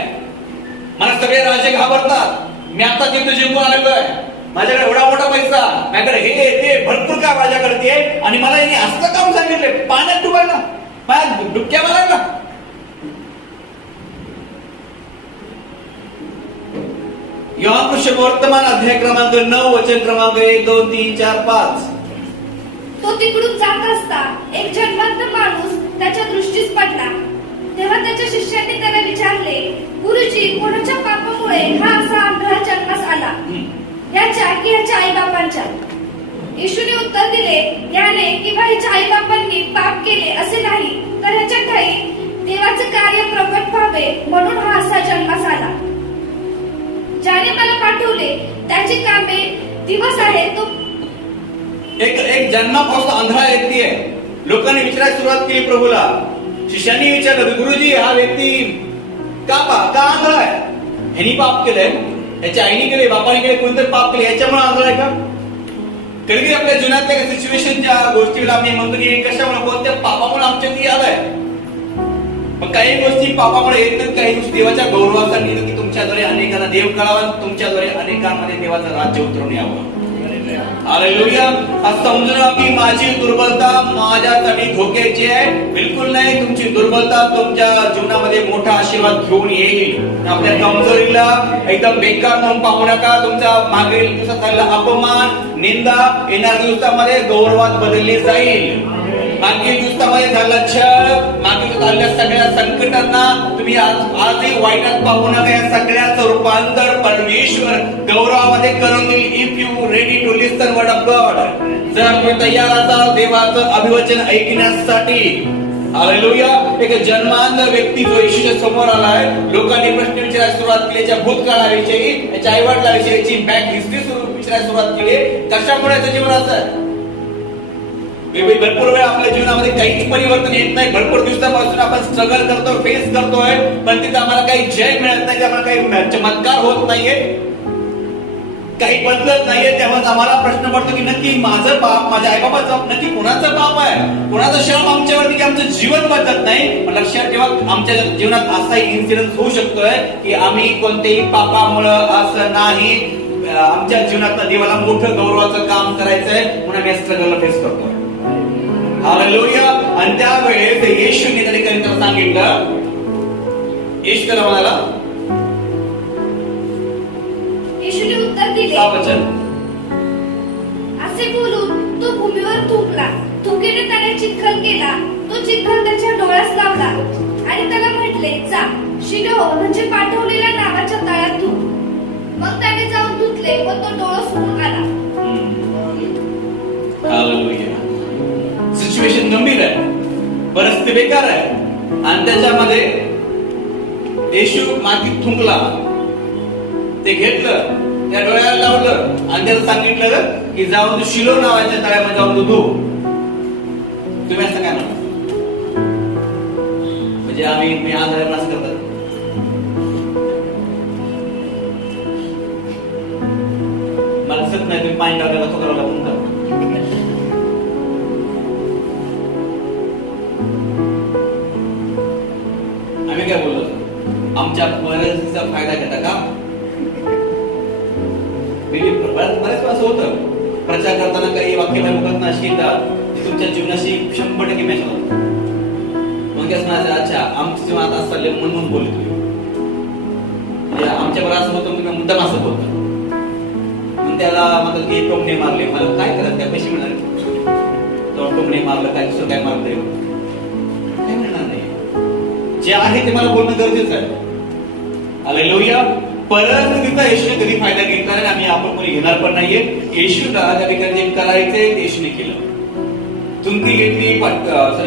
मला सगळे राजे घाबरतात, मी आता तिथे जिंकून आलेलो आहे, माझ्याकडे एवढा मोठा पैसा, माझ्याकडे हे ते भरपूर काय माझ्याकडे, आणि मला यांनी असं काम सांगितले, पाण्यात डुबायला, पाण्यात डुबक्या मारायला. योहान वर्तमान अध्याय क्रमांक 9 वचन क्रमांक 1, 2, 3, 4, 5. तो तिकडून जात असता एक जन्मंत माणूस त्याच्या दृष्टीस पडला. तेव्हा त्याच्या शिष्यांनी त्याला विचारले, गुरुजी, कोणाच्या पापामुळे हा असा आंधळा जन्मास आला? ह्याच्या की ह्याच्या आईबापांच्या? येशूने उत्तर दिले, याने किंवा ह्याच्या आईबापांनी पाप केले असे नाही, तर ह्याच्या ठाई देवाचे कार्य प्रकट व्हावे म्हणून हा असा जन्मास आला. ज्याने मला पाठवले त्याची कामे दिवस आहे तो. एक जन्मापासून आंधळा व्यक्ती आहे. लोकांनी विचारायला सुरुवात केली प्रभूला. शिष्यांनी विचारलं, गुरुजी हा व्यक्ती का आंधळा आहे? ह्यानी पाप केलंय, याच्या आईने केले, बापाने केले, कोणतं पाप केले, याच्यामुळे आंधळा आहे का? कधी आपल्या जीवनातल्या सिच्युएशनच्या गोष्टीला आम्ही म्हणतो की कशामुळे, कोणत्या पापामुळे आमच्याकडे आलाय. पण काही गोष्टी पापामुळे येत नाहीत, काही गोष्टी देवाच्या गौरवासाठी येतात की तुमच्याद्वारे अनेकांना देव कळावा, तुमच्याद्वारे अनेकांमध्ये देवाचं राज्य उतरवून यावं. हालेलुया. आज समजून की माझी दुर्बलता माझ्यासाठी धोक्याची आहे? बिलकुल नाही. तुमची दुर्बलता तुमच्या जीवनामध्ये मोठा आशीर्वाद घेऊन येईल. आपल्या कमजोरीला एकदम बेकार म्हणून पाहू नका. तुमचा मागील दिवसात झालेला अपमान, निंदा येणाऱ्या दिवसामध्ये गौरवात बदलली जाईल. मागील दिवसामध्ये झालेला छळ, मागील झालेल्या सगळ्या संकटांना तुम्ही आजही वाईटात पाहू नका. या सगळ्याचं रूपांतर परमेश्वर गौरवामध्ये करून देईल. If you ready to listen word of God, जर तुम्ही तयार असाल देवाचं अभिवचन ऐकण्यासाठी. हालेलुया. एक जन्मांध व्यक्ती जो येशूच्या समोर आलाय, लोकांनी प्रश्न विचारायला सुरुवात केली, याच्या भूतकाळाविषयी, याच्या आईवडिलाविषयी, बॅक हिस्ट्री विचारायला सुरुवात केली. कशामुळे याचं जीवन असं आहे? भरपूर वेळ आपल्या जीवनामध्ये काहीच परिवर्तन येत नाही. भरपूर दिवसापासून आपण स्ट्रगल करतो, फेस करतोय, पण तिथे आम्हाला काही जय मिळत नाही, आम्हाला काही चमत्कार होत नाहीये, काही बदलत नाहीये. तेव्हा आम्हाला प्रश्न पडतो की नक्की माझं पाप, माझ्या आईबाबाचं नक्की कुणाचं पाप आहे, कुणाचं श्रम आमच्यावरती की आमचं जीवन बदलत नाही. पण लक्षात ठेवा, आमच्या जीवनात असाही इन्सिडेंट होऊ शकतोय की आम्ही कोणत्याही पापामुळं असं नाही, आमच्या जीवनात देवाला मोठं गौरवाचं काम करायचंय म्हणून आम्ही स्ट्रगलला फेस करतोय. हालेलुया. आणि त्यावेळेस येशूने त्या ठिकाणी त्याला सांगितलं, येशू त्याला म्हणाला, येशूने उत्तर दिले, वचन असे बोलून तो भूमीवर थुंकला. थुंकीने त्याने चिखल केला, तो चिखल त्याच्या डोळ्यास लावला आणि त्याला म्हटले, जा शिलोह म्हणजे पाठवलेल्या नावाच्या तळ्यात धु. मग त्याने जाऊन धुतले व तो डोळस होऊन आला. हालेलुया. सिच्युएशन गंभीर आहे, परिस्थिती बेकार आहे, आणि त्याच्यामध्ये येशू मातीत थुंकला, ते घेतलं, त्या डोळ्याला लावलं आणि त्याला सांगितलं की जाऊन तू शिलो नावाच्या तळ्यामध्ये जाऊन तू धु. तुम्ही असं काय म्हणता? म्हणजे मी आंधळ्यांना असं करतात? मला दिसत नाही, तुम्ही पाणी टाकायला तो करायला म्हणता. आम्ही काय बोललो, आमच्या परिस्थितीचा फायदा घेता का? बरेच असं होतं, प्रचार करताना काही वाक्य बघत ना शिकतात, तुमच्या जीवनाशी 100% मॅच होतं. मग अच्छा आमच्या जीवनात असं चाललंय म्हणून बोलले तुम्ही, म्हणजे आमच्या बरोबर असं होतं, तुम्ही मुद्दाम असं बोलता. मग त्याला म्हणतात की टोमणे मारले, मला काय करत, त्या पैसे मिळाले, तो टोमणे मारलं, काय दुसरं काय मारलंय, काय मिळणार नाही. जे आहे ते मला बोलणं गरजेचं आहे. हालेलुया. परिस्थितीचा येशूने कधी फायदा घेतला नाही, आम्ही आपण कोणी घेणार पण नाहीये. येशूला त्या ठिकाणी जे करायचंय ते येशूने केलं. तुमकी घेतली,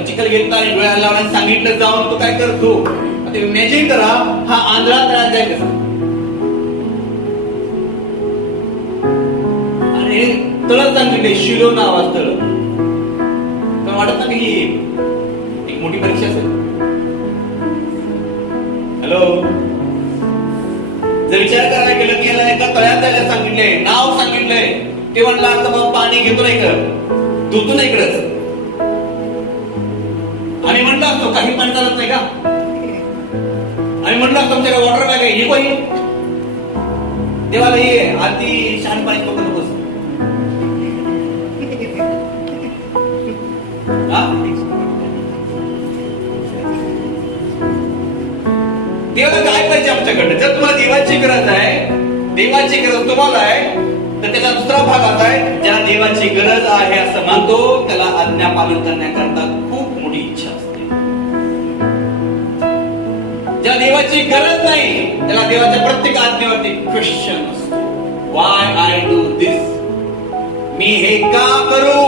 चिखल घेतला आणि डोळ्याला लावून सांगितलं जाऊन तो काय करतो. आता इमॅजिन करा, हा आंधळा तळ्यात जाईल कसा, आणि तळ सांगितले शिलो नावाचं तळ. पण वाटत ना की एक मोठी परीक्षा असेल. हॅलो, जर विचार करायला गेलं की याला एका तळ्यात जायला सांगितलंय, नाव सांगितलंय, ते म्हणलं आता बाबा पाणी घेतो नाही कर, धुतो नाही इकडच. आम्ही म्हणलं असतो काही पाणी चालत नाही का? आम्ही म्हणलं असतो आमच्याकडे वॉटर बॅग आहे, हे कोणी देवाला ये आधी छान पाणी तो नकोस. देवाला काय पाहिजे आमच्याकडे? जर तुम्हाला देवाची गरज आहे, देवाची गरज तुम्हाला आहे, तर त्याचा दुसरा भाग असा आहे, ज्याला देवाची गरज आहे असं म्हणतो त्याला आज्ञा पालन करण्याकरता खूप मोठी इच्छा असते. ज्याला देवाची गरज नाही त्याला देवाच्या प्रत्येक आज्ञेवरती क्वेश्चन असतो. वाय आय डू दिस, मी हे का करू,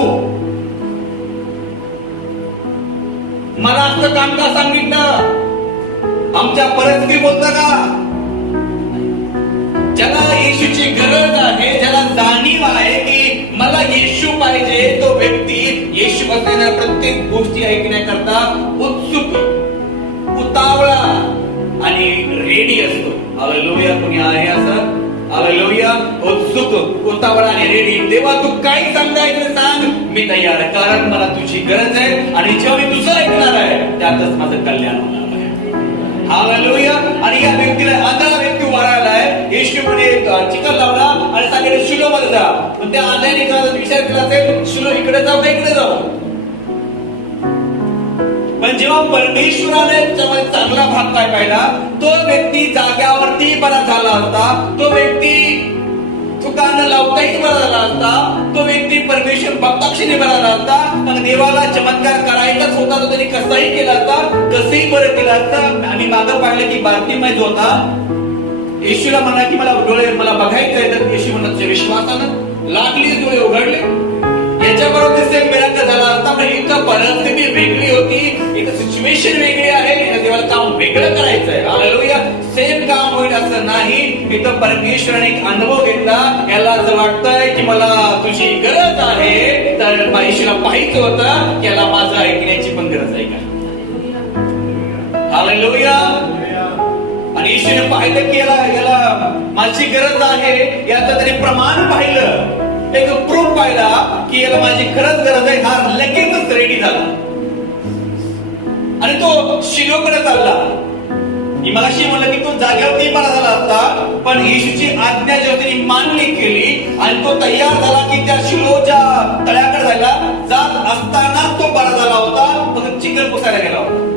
मला असं काम का सांगितलं, आमच्या परिस्थिती बोलता का. ज्याला येशूची गरज आहे, ज्याला जाणीव आहे की मला येशू पाहिजे, तो व्यक्ती येशू बसलेल्या प्रत्येक गोष्टी ऐकण्याकरता उत्सुक, उतावळा आणि रेडी असतो. हालेलुया. कोणी आहे असं? हालेलुया. उत्सुक, उतावळा आणि रेडी. देवा तू काय सांगायचं सांग, मी तयार आहे, कारण मला तुझी गरज आहे आणि जेव्हा मी तुझं ऐकणार आहे त्यातच माझं कल्याण होणार आहे. हालेलुया. आणि या व्यक्तीला, आंधळा व्यक्ती उभा राहिला आहे, येशू म्हणे चिकन लावला आणि सांगितलं शिलो मध्ये जा. पण त्या आंधळ्याने का विचार केला असेल, शिलो इकडे जाऊ का इकडे जाऊ. पण जेव्हा परमेश्वराने त्याच्यामध्ये चांगला भाग काय पाहिला, तो व्यक्ती जाग्यावरती बरा झाला असता, तो व्यक्ती चुका न लावताही बरा झाला असता, तो व्यक्ती परमेश्वर भक्ताक्षीने बरा झाला असता. पण देवाला चमत्कार करायचाच होता, तो त्यांनी कसाही केला असता, कसंही बरं केलं असतं. आम्ही मागं पाहिलं की बार्तिमेय जो होता, येशूला म्हणा की मला डोळे मला बघायचंय, तर येशू म्हणत विश्वासानं लागली डोळे उघडले. याच्याबरोबर सेम मिराकल झाला असता, पण इथं परिस्थिती वेगळी होती, इथं सिच्युएशन वेगळी आहे, इथं देवाला काम वेगळं करायचंय. हालेलुया. सेम काम होईल असं नाही. इथं परमेश्वराने एक अनुभव घेतला, याला असं वाटतंय की मला तुझी गरज आहे, तर येशूला पाहिजे होतं की याला माझं ऐकण्याची पण गरज आहे का. हालेलुया. आणि येशूने पाहिलं की याला माझी गरज आहे, याचं त्याने प्रमाण पाहिलं, एक प्रूफ पाहिला की याला माझी खरंच गरज आहे. हा लगेचच रेडी झाला आणि तो शिलोकडे चालला. मी मगाशी म्हणलं की तो जागेवरती बरा झाला असता, पण येशूची आज्ञा जेव्हा त्यांनी मान्य केली आणि तो तयार झाला की त्या शिलोच्या तळ्याकडे जायला जात असताना तो बरा झाला होता, फक्त चिकन पुसायला गेला होता.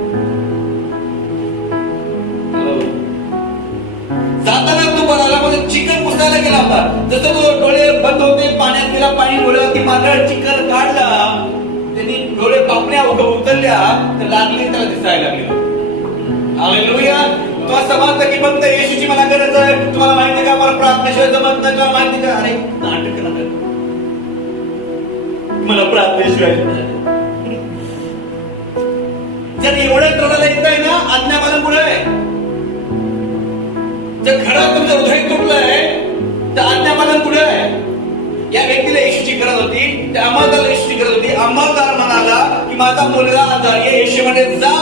जाताना तो बराला पण चिकन पुसायला गेला होता. जसं तो डोळे बंद होते, पाण्यात गेला, पाणी डोळ्यावरती मारलं, चिकन काढला, त्यांनी डोळे पापण्या उतरल्या तर लागली, त्याला दिसायला लागली. हालेलुया. तो असं म्हणतो की फक्त येशूची मला गरज आहे, तुम्हाला माहिती का मला प्रार्थनेशिवाय जमत नाही, तुम्हाला माहिती का. अरे नाटक नका, मला प्रार्थनेशिवाय जर एवढं रडायला येत आहे ना, आज्ञापालन पुढे आहे. जर खरं तुमचं हृदय तुटलंय तर आज्ञापालन पुढे आहे. या व्यक्तीला येशूची गरज होती, त्या अंमलदाराला येशूची गरज होती. अंमलदार म्हणाला की माझा मुलगा आजारी आहे, येशू म्हणे जा.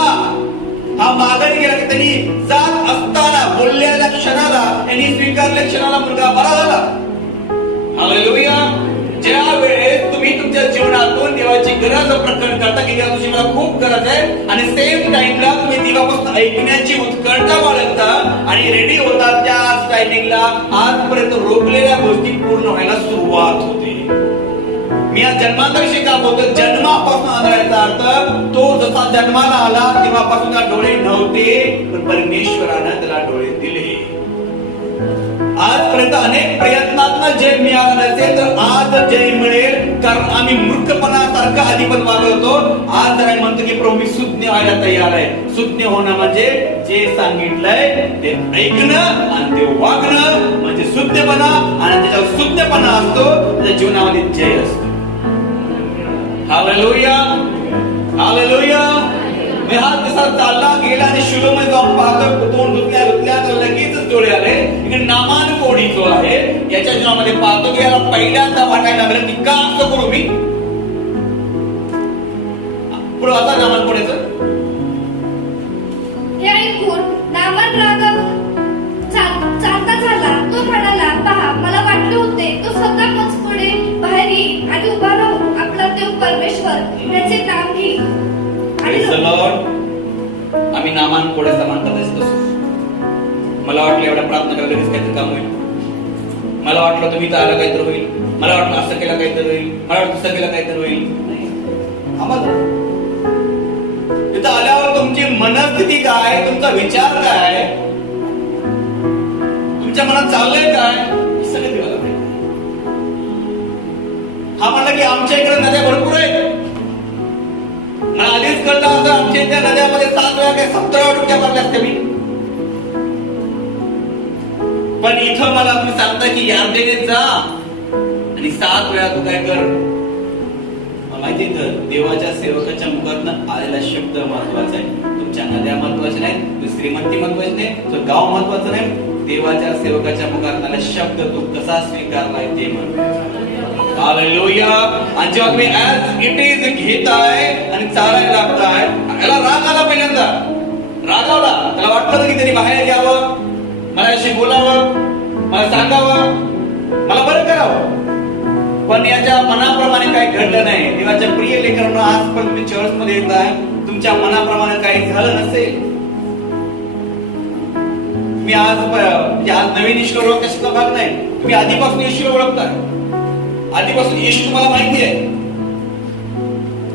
हा माघारी गेला की त्यांनी जात असताना बोललेल्या क्षणाला, त्यांनी स्वीकारल्या क्षणाला मुलगा बरा झाला. हालेलुया. ज्या वेळेस तुम्ही तुमच्या जीवनातून देवाची गरज प्रकट करता की देवा तुझी मला खूप गरज आहे, आणि सेम टाइमला तुम्ही देवापासून ऐकण्याची उत्कंठा बाळगता आणि रेडी होता, त्याच टायमिंगला आजपर्यंत रोखलेल्या गोष्टी पूर्ण व्हायला सुरुवात होते. मी आज जन्मांतराविषयी का बोलतो, जन्मापासून आणायचा अर्थ तो जसा जन्माला आला तेव्हापासून त्याला डोळे नव्हते, पण परमेश्वरानं त्याला डोळे दिले. आजपर्यंत अनेक प्रयत्नातनं जय मिळालं नसेल तर आज जय मिळेल, कारण आम्ही मूर्खपणासारखं आधी पण वागवतो. आज जर म्हणतो की प्रभू मी सुज्ञ व्हायला तयार आहे. सुज्ञ होणं म्हणजे जे सांगितलंय ते ऐकणं आणि ते वागणं म्हणजे सुज्ञपणा, आणि त्याच्यावर सुज्ञपणा असतो त्याच्या जीवनामध्ये जय असतो. हालेलुया. हालेलुया. मी हा दिवसात चालला गेला आणि शिलोमध्ये जाऊन पाहतो, तोंड धुतल्या तर लगेचच डोळे आले. इकडे नामान कोडी जो आहे याच्या जीवनामध्ये पाहतो की याला पहिल्यांदा वाटायला लागलं की का असं करू मी. पुढे आता नामान कोडीचं हे ऐकून नामान चालता झाला. तो म्हणाला, पहा मला वाटले होते तो स्वतःच पुढे बाहेर येईल आणि उभा राहून आपला देव परमेश्वर याचे नाव घेईल. आम्ही नामान कोड्या समान करत. मला वाटलं एवढा प्रार्थना करायला लगेच काहीतरी काम होईल, मला वाटलं तुम्ही तर आलं काहीतरी होईल, मला वाटलं असं केलं काहीतरी होईल, मला वाटलं तसं केलं काहीतरी होईल. तिथं आल्यावर तुमची मनस्थिती काय, तुमचा विचार काय, तुमच्या मनात चाललंय काय, सगळं देवाला माहिती. हा म्हणला की आमच्या इकडे नद्या भरपूर आहेत. मला आधीच कळलं होतं आमच्या इथल्या नद्यामध्ये 7 वेळा काय 17 डुबक्या मारल्या असत्या मी. पण इथं मला तुम्ही सांगता की यार्देने जा आणि 7 वेळा तू काय कर. माहिती तर देवाच्या सेवकाच्या मुखातनं आलेला शब्द महत्वाचा आहे. तुमच्या नद्या महत्वाच्या नाहीत, श्रीमंती महत्वाची नाही, तो गाव महत्वाचं नाही. देवाच्या सेवकाच्या मुखात आलेला शब्द तू कसा स्वीकारलाय ते महत्वाचं. हालेलुया. आणि जेव्हा तुम्ही ऍज इट इज घेताय आणि चालायला लागताय, याला राग आला पहिल्यांदा, रागावला. त्याला वाटलं की त्यांनी बाहेर यावं, मला अशी बोलावं, मला सांगावं, मला बरं करावं. पण याच्या मनाप्रमाणे काही घडलं नाही. देवाच्या प्रिय लेकरांनो, आज पण तुम्ही चर्च मध्ये येताय, तुमच्या मनाप्रमाणे काही झालं नसेल. मी आज नवीन ईश्वर ओळख कशाचा भाग नाही. तुम्ही आधीपासून ईश्वर ओळखताय, आधीपासून येशू तुम्हाला माहिती आहे.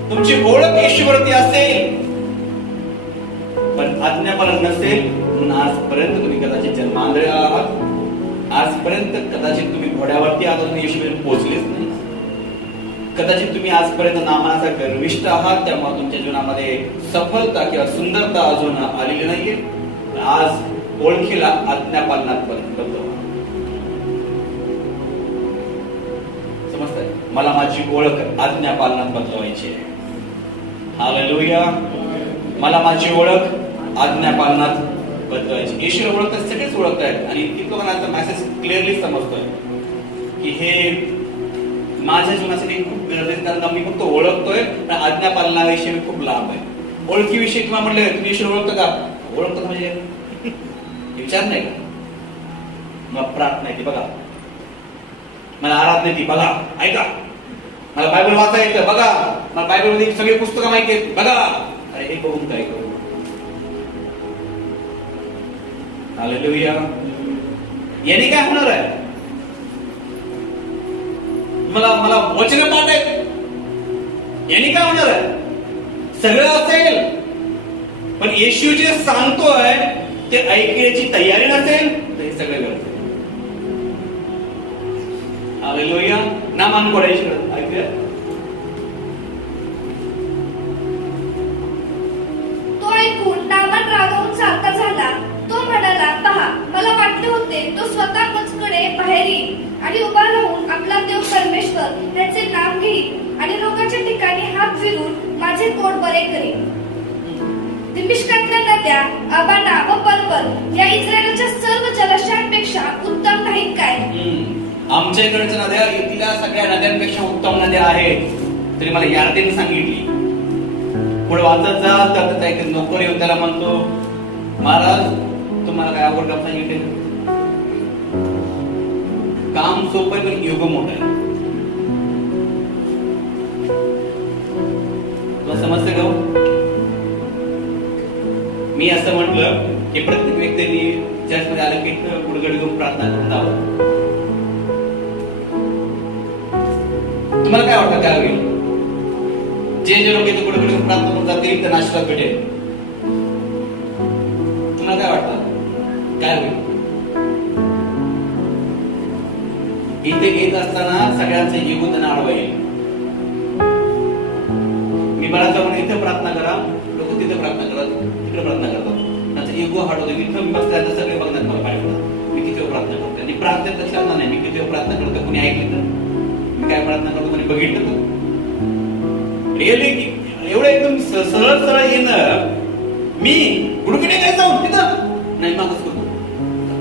तुमची ओळख येशूवरती असेल पण आज्ञापालन नसेल, म्हणून आजपर्यंत तुम्ही कदाचित जन्मांधळे आहात. आजपर्यंत कदाचित तुम्ही घोड्यावरती आहात, तुम्ही येशूपर्यंत पोहोचलेच नाही. कदाचित तुम्ही आजपर्यंत नामाचा गर्विष्ठ आहात, त्यामुळे तुमच्या जीवनामध्ये सफलता किंवा सुंदरता अजून आलेली नाहीये. आज ओळखीला आज्ञापालनात बदलवा. समजतंय? मला माझी ओळख आज्ञापालनात बदलवायची आहे. हालेलुया. मला माझी ओळख आज्ञापालनात बदलवायची. येशूला ओळखतात, सगळेच ओळखतायत आणि किती लोकांना मेसेज क्लिअरली समजतोय की हे माझ्या जीवनासाठी खूप गरजेचं, कारण मी फक्त ओळखतोय पण आज्ञापालनाविषयी मी खूप लांब आहे. ओळखीविषयी तुम्हाला म्हणले तुम्ही येशूला ओळखता का? ओळखतात म्हणजे विचार नाही का? मग प्रार्थना येते बघा, मला आराधना येते बघा, ऐका, मला बायबल वाचा येतं बघा, मला बायबल मध्ये सगळी पुस्तकं माहिती आहेत बघा. अरे हे बघून काय करू? हालेलुया. याने काय होणार आहे? मला वचन पाठ आहेत, याने काय होणार आहे? सगळं असेल पण येशू जे सांगतोय ते ऐकण्याची तयारी नसेल तर हे सगळं घडतं. हालेलुया. नामान कोडायचं ऐकूया. तो ऐकून नामान रागावून चालता झाला. तो म्हणाला, पहा, मला वाटले होते तो स्वतः मजकडे बाहेर येईल आणि उभा राहून आपला देव परमेश्वर याचे नाव घेईल आणि रोगाच्या ठिकाणी हात फिरून माझे पोट बरे करेल. दिमिश्कातल्या नद्या, अबाना व पर्वत या इस्रायलच्या सर्व जलाशयांपेक्षा उत्तम नाहीत काय? आमच्या इकडच्या नद्या इथल्या सगळ्या नद्यांपेक्षा उत्तम नद्या आहेत. तरी मला यार्देने सांगितली. पुढे वाचत जा तर एक नोकर येऊन त्याला म्हणतो, महाराज तुम्हाला काय आवड काम सांगितले? काम सोपं आहे पण युग मोठं आहे. तुला समजते का? मी असं म्हटलं की प्रत्येक व्यक्तीने चर्चमध्ये आलं की गुडगड घेऊन प्रार्थना करून जावं. तुम्हाला काय वाटतं काय होईल? जे लोक इथे गुडगड घेऊन प्रार्थना करून जातील त्यांना आशीर्वाद भेटेल. तुम्हाला काय वाटतं काय होईल? इथे येत असताना सगळ्यांचे इगो त्यांना अडवा येईल. मी बराच म्हणून इथे प्रार्थना करा, लोक तिथे प्रार्थना करतात, तिकडे प्रार्थना करतात. त्यांचा इगो हटवतो. इथं मी बसल्यानंतर सगळे बघण्यात मला काय होतं, मी किती प्रार्थना करतो. आणि प्रार्थनेत लक्षात नाही मी किती प्रार्थना करतो. कोणी ऐकलं तर मी काय प्रार्थना करतो, कोणी बघितलं तर रिअली एवढं एकदम सरळ सरळ येणं. मी गुडघे काय जाऊ तिथं नाही, मागच करतो.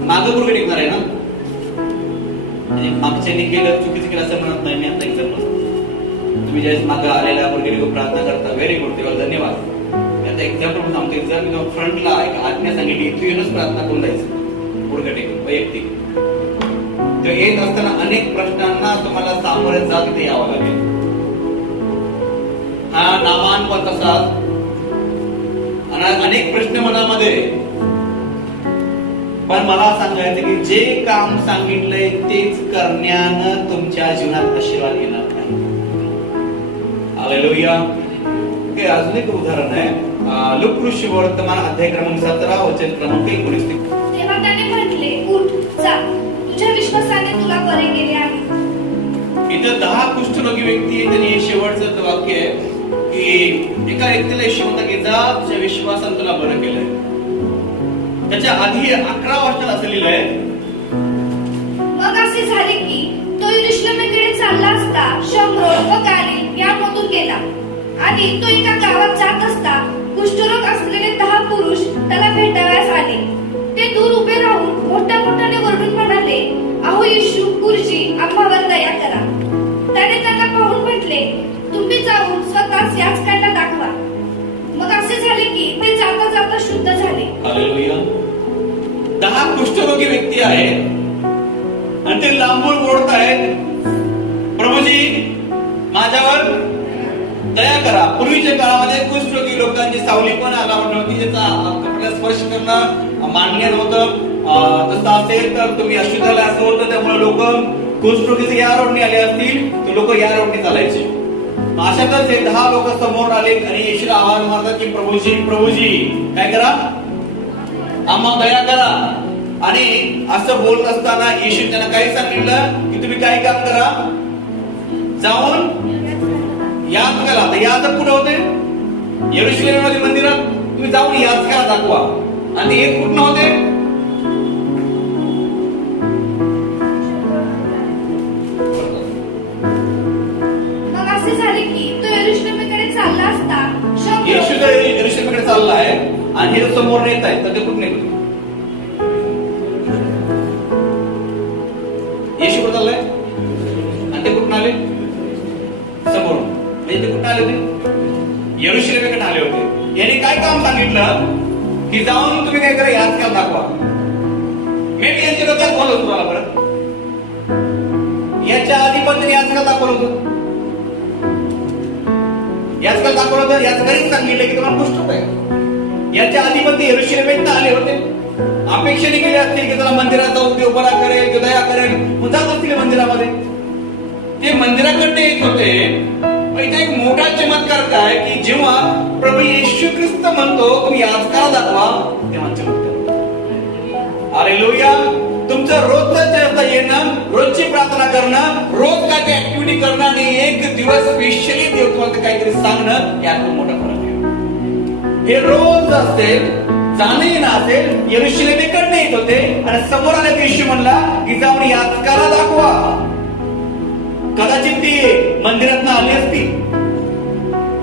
मागं गुडघे टेकणार आहे ना. मागच्याने केलं चुकीचं केलं असं म्हणत नाही मी. आता एक्झाम्पल, तुम्ही ज्यावेळेस मागं आलेल्या गुडघे प्रार्थना करता, व्हेरी गुड, तेव्हा धन्यवाद. आता एक्झाम्पल सांगतो, जर मी फ्रंटला एक आज्ञा सांगितली इथे येऊनच प्रार्थना करून जायचं गुडघे टेकून वैयक्तिक, तर येत असताना अनेक प्रश्नांना तुम्हाला सामोरे जात तिथे यावं लागेल. हा नामान पण तसाच अनेक प्रश्न मनामध्ये. पण मला सांगायचं की जे काम सांगितलंय तेच करण्यानं तुमच्या जीवनात आशीर्वाद येणार नाही. हालेलुया. अजून एक उदाहरण आहे. लूका वर्तमान अध्याय क्रमांक 17 वचन क्रमांक 19. तेव्हा त्याने म्हटले, उठ, जा, तुझ्या विश्वासाने तुला बरे केले आहे. इथं 10 कुष्ठरोगी व्यक्ती आहे. त्यांनी शेवटचं वाक्य आहे की एका व्यक्तीला येशू म्हणतात की जा, तुझ्या विश्वासाने तुला बरं केलंय. त्याच्या आधी 11 वर्षात असं लिहिलंय असे झाले की तो यरूशलेमेकडे चालला असता शम्रोन व गालिल यामधून गेला. आणि तो एका गावात जात असता कुष्ठरोग असलेले 10 पुरुष त्याला भेटावयास आले. ते दूर उभे राहून मोठ्या मोठ्याने ओरडून म्हणाले, अहो येशू, गुरुजी, आम्हावर दया करा. त्याने त्यांना पाहून म्हटले, तुम्ही जाऊन स्वतःच याचकांना दाखवा. मग असे झाले की ते जाता जाता शुद्ध झाले. हालेलुया. 10 कुष्ठरोगी व्यक्ती आहेत आणि ते लांबून ओढत आहेत, प्रभूजी माझ्यावर दया करा. पूर्वीच्या काळामध्ये कुष्ठरोगी लोकांची सावली पण अलाउड नव्हती, ज्याचा कपड्याला स्पर्श करणं मान्य नव्हतं. तसं असेल तर तुम्ही अशुद्ध झाला असं होतं. त्यामुळे लोक कुष्ठरोगीचे या रोडने आले असतील तर लोक या रोडने चालायचे. अशातच हे 10 लोक समोर आले आणि येशूला आवाज मारतात की प्रभूजी, प्रभूजी काय करा, आम्हा दया करा. आणि असं बोलत असताना येशू त्यांना काय सांगितलं की तुम्ही काय काम करा, जाऊन याचकाला. तर याचक कुठे होते? यरूशलेममध्ये मंदिरात. तुम्ही जाऊन याचकाला दाखवा. आणि हे कुठं होते? मग असे झाले की तो यरूशलेमेकडे चालला असता येशू जर यरूशलेमकडे चालला आहे आणि हे समोर येत आहे तर ते कुठून येत? येशू कुठं चाललाय आणि ते कुठून आले? समोर. म्हणजे ते कुठं आले होते? यरूशलेमकडे आले होते. याने काय काम सांगितलं की जाऊन तुम्ही काय करा, याचकाला दाखवा. मी यांच्या डोक्यात बोलत होतो तुम्हाला परत. याच्या आधी पण त्यांनी याचकाला दाखवलं होतं. याचकाला दाखवलं होतं. याचकाने सांगितलं की तुम्हाला कुष्ठ आहे. याच्या आधी पण ते यरूशलेमेत आले होते. अपेक्षेने गेले असतील की त्याला मंदिरात जाऊन ते उभा करेल, ते दया करेल, मग जात असतील मंदिरामध्ये. ते मंदिराकडे येत होते. इथे एक मोठा चमत्कार काय की जेव्हा प्रभू येशू ख्रिस्त म्हणतो तुम्ही याचकाला दाखवा, तेव्हा चमत्कार. हालेलुया. तुमचं रोजचं येणं, रोजची प्रार्थना करणं, रोज काय ते ऍक्टिव्हिटी करणं आणि एक दिवस स्पेशली देव तुम्हाला काहीतरी सांगणं, यात खूप मोठा फरक आहे. हे रोज असेल, जाणं येणं असेल. यरूशलेमेकडे येत होते आणि समोर आले येशू म्हणला की जाऊन याचकाला दाखवा. कदाचित ती मंदिरात आली असती,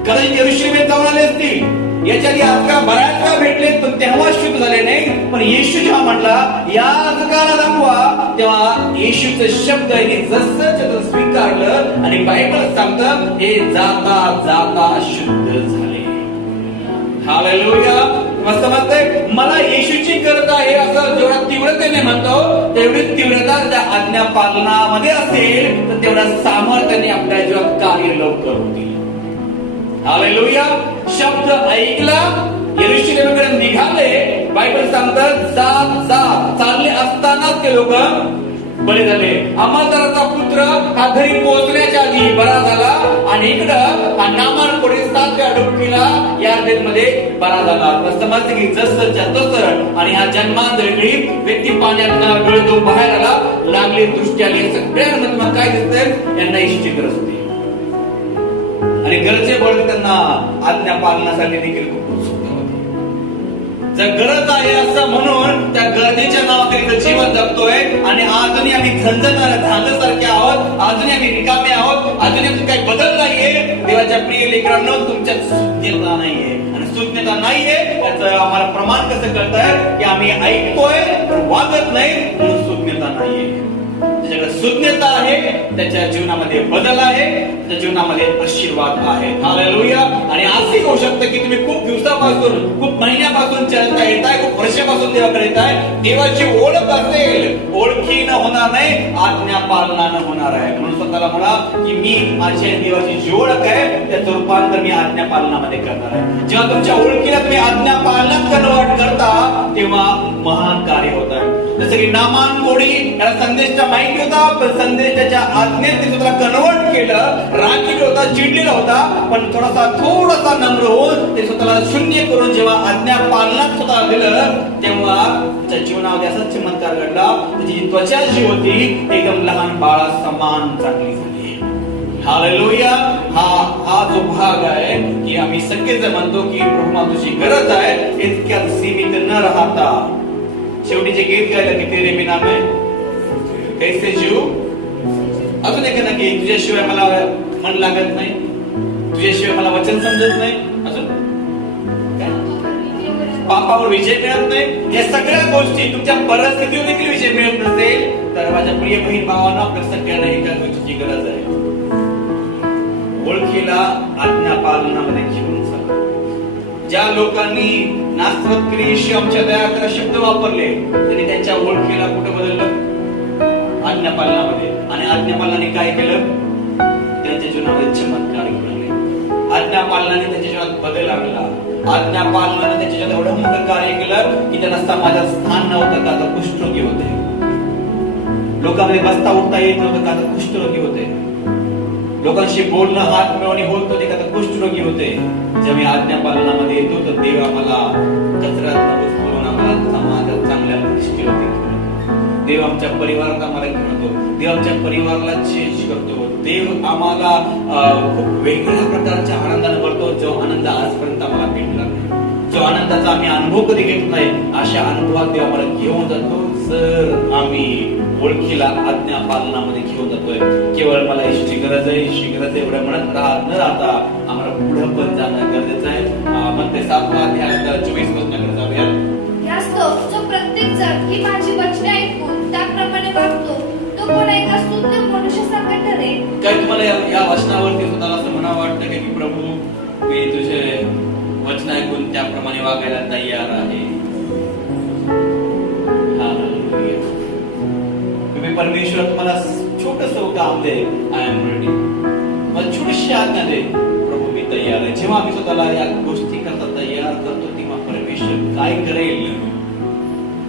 कदाचित यरूशलेमेत जाऊन आले असतील. याच्या आधी याचका बऱ्याच वेळा भेटले पण तेव्हा शुद्ध झाले नाही. पण येशू जेव्हा म्हटला याचकाला दाखवा, तेव्हा येशूचं शब्द जसं स्वीकारलं आणि बायबल सांगतं हे जाता जाता शुद्ध झाले. हालेलुया. मस्त म्हणतंय मला येशूची गरज आहे असं जेवढ्या तीव्रतेने म्हणतो तेवढी तीव्रता त्या आज्ञा पालनामध्ये असेल तर तेवढ्या सामर्थ्याने आपल्या जीवनात कार्य लवकर होतील. हालेलुया. शब्द ऐकला, यरूशलेमेकडे निघाले. बायबल सांगतात जात जात चालले असतानाच ते लोक बरे झाले. अमाताराचा पुत्र हा घरी पोहोचण्याच्या आधी बरा झाला आणि इकडं हा नामान पुढे 7व्या डुबकीला या मध्ये बरा झाला. समजते की जसं तसं. आणि हा जन्मांतरी व्यक्ती पाण्यात डोळ्यातून बाहेर आला, लागली दृष्टी आली. सगळ्यांमध्ये मग काय दिसतंय, यांना येशूची गरज होती आणि गरजे बळ त्यांना आज्ञा पालनासाठी देखील खूप उत्सुकता होती. जर गरज आहे असं म्हणून त्या गरजेच्या नावाखाली जीवन जगतोय आणि अजूनही आम्ही झांजसारखे आहोत, अजूनही आम्ही रिकामे आहोत, अजूनही काही बदल नाहीये. देवाच्या प्रिय लेकरांनो, तुमच्यात सुज्ञता नाहीये आणि सुज्ञता नाहीये त्याचं आम्हाला प्रमाण कसं कळतंय की आम्ही ऐकतोय पण वागत नाही, म्हणून सुज्ञता नाहीये. त्याच्याकडे सुज्ञता आहे, त्याच्या जीवनामध्ये बदल आहे, त्याच्या जीवनामध्ये आशीर्वाद आहे. हालेलुया. आणि असंही होऊ शकतं की तुम्ही खूप दिवसापासून, खूप महिन्यापासून चलता येताय, खूप वर्षापासून देवाकडे येताय. देवाची ओळख असेल, ओळखीनं होणार नाही, आज्ञा पालनानं होणार आहे. म्हणून स्वतःला म्हणा की मी माझ्या देवाची जी ओळख आहे त्याचं रूपांतर मी आज्ञा पालनामध्ये करणार आहे. जेव्हा तुमच्या ओळखीला तुम्ही आज्ञा पालनात कन्वर्ट करता तेव्हा महान कार्य होत आहे. जसं की नामान कोडी याला संदेशचा माहिती होता पण संदेश त्याच्या आज्ञेत ते स्वतःला कन्वर्ट केलं. रागीट होता, चिडलेला होता, पण थोडासा नम्र होऊन ते स्वतःला शून्य करून जेव्हा आज्ञा पालनात स्वतःला दिलं तेव्हा त्याच्या जीवनामध्ये असाच चमत्कार घडला. त्याची त्वचा जी होती एकदम लहान बाळा समान चांगली झाली. हालेलुया. हा जो भाग आहे की आम्ही सगळेजण म्हणतो की प्रभू मला तुझी गरज आहे, इतक्यात सीमित न राहता शेवटी जे गीत गायलं की तेरे बिना मैं कैसे जीव. अजून एक ना की तुझ्याशिवाय मला मन लागत नाही, तुझ्याशिवाय मला वचन समजत नाही. अजून पापावर विजय मिळत नाही. या सगळ्या गोष्टी तुमच्या परिस्थितीवर देखील विजय मिळत नसेल तर माझ्या प्रिय बहीण भावांना आपल्या सगळ्यांना एका गोष्टीची गरज आहे. ओळखीला आज्ञा पालनामध्ये घेऊन चला. ज्या लोकांनी नासरत केली येशू आमच्या दयाकरा शब्द वापरले त्यांनी त्यांच्या ओळखीला कुठे बदललं? आज्ञा पालनामध्ये. आणि आज्ञा पालनाने काय केलं? त्यांच्या जीवनामध्ये चमत्कार घडले. आज्ञा पालनाने त्यांच्या जीवनात बदल आणला. आज्ञा पालनाने त्याच्या जीवनात एवढं मोठं कार्य केलं की त्यांना समाजात स्थान नव्हतं का तर कुष्ठरोगी होते. लोकांमध्ये बसता उठता येत नव्हतं का तर कुष्ठरोगी होते. लोकांशी बोलणं हात मिळवणे होत नव्हते का तर कुष्ठरोगी होते. जेव्हा मी आज्ञा पालनामध्ये येतो तर देव आम्हाला कचऱ्यात उचलून आम्हाला समाजात चांगल्या दृष्टीवरती ठेवतो. देव आमच्या परिवारात आम्हाला घेऊन येतो. देव आमच्या परिवाराला चेंज करतो. देव आम्हाला खूप वेगळ्या प्रकारच्या आनंदाने भरतो जो आनंद आजपर्यंत आम्हाला भेटला नाही, जो आनंदाचा आम्ही अनुभव कधी घेतला नाही. अशा अनुभवात देव आम्हाला घेऊन जातो जर आम्ही ओळखीला आज्ञा पालनामध्ये घेऊन जातोय. केवळ मला येशूची गरज आहे, येशूची गरज आहे एवढं म्हणत न राहता आम्हाला पुढे पण जाणं गरजेचं आहे. पण ते 7 अध्याय 24 वचनाकडे जाऊया. यास्तव जो प्रत्येक जण ही माझी वचने ऐकून त्याप्रमाणे वागतो तो कोण एका स्तुत्य मनुष्यासारखा ठरेल. काय तुम्हाला या वचनावरती स्वतःला असं म्हणावं वाटतं की प्रभू मी तुझे वचन ऐकून त्याप्रमाणे वागायला तयार आहे. तुम्ही परमेश्वर तुम्हाला छोटस काम दे, आय एम रेडी. मला छोटीशी आज्ञा दे, प्रभू मी तयार आहे. जेव्हा आम्ही स्वतःला या गोष्टी करता तयार करतो तेव्हा परमेश्वर काय करेल,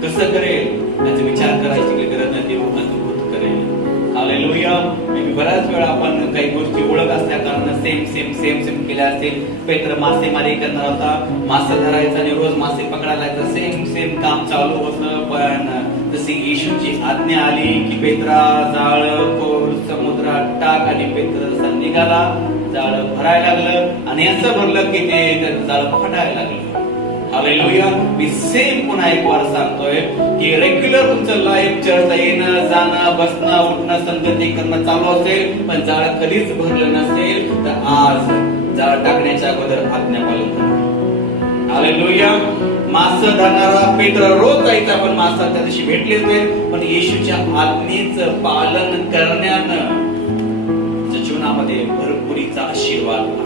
कसं करेल याचा विचार करायची गरज नाही. देव अद्भुत करेल. हालेलुया. बऱ्याच वेळा आपण काही गोष्टी ओळख असल्या कारण सेम केल्या असतील. पेत्र मासेमारी करणार होता, मासे धरायचं आणि रोज मासे पकडायला जायचं. सेम काम चालू होतं. पण जशी येशूची आज्ञा आली की पेत्रा जाळ समुद्रात टाक आणि पेत्र जसा निघाला जाळ भरायला लागलं आणि असं भरलं की ते जाळ फटायला लागलं. हालेलुया. मी सेम पुन्हा एक वार सांगतोय की रेग्युलर तुमचं लाईफ चर्चा येणं जाणं बसणं उठणं संगती करणं चालू असेल पण जाळ कधीच भरलं नसेल तर आज जाळ टाकण्याच्या अगोदर आज्ञा पालन करा. हालेलुया. मास धरणारा पेत्र रोज जायचा पण मासा त्या दिवशी भेटलेच नाही. पण येशूच्या आज्ञेचं पालन करण्यानं जीवनामध्ये भरपुरीचा आशीर्वाद.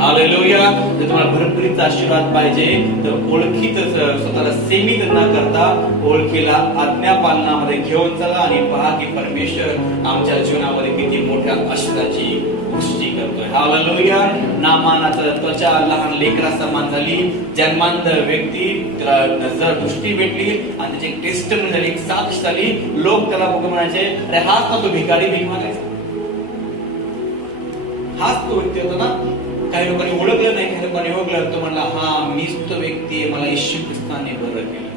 हालेलुया. जर तुम्हाला भरपुरीचा आशीर्वाद पाहिजे तर ओळखीत स्वतःला सीमित न करता ओळखीला आज्ञा पालनामध्ये घेऊन चला आणि पहा की परमेश्वर आमच्या जीवनामध्ये किती मोठ्या आशीर्वादाची गोष्टी करतोय. हालेलुया. नामानाचं त्वचा लहान लेकरा समान झाली. जन्मांत व्यक्ती त्याला नजर दृष्टी भेटली आणि त्याची एक टेस्टमनी झाली, एक साक्ष झाली. लोक त्याला बघून म्हणायचे अरे हाच ना तो भिकारी भीक मागायचा, हाच तो व्यक्ती होता ना. काही लोकांनी ओळखलं नाही, काही लोकांनी ओळखलं. तो म्हणला हा मीच तो व्यक्ती आहे, मला येशू ख्रिस्ताने बरं केलं.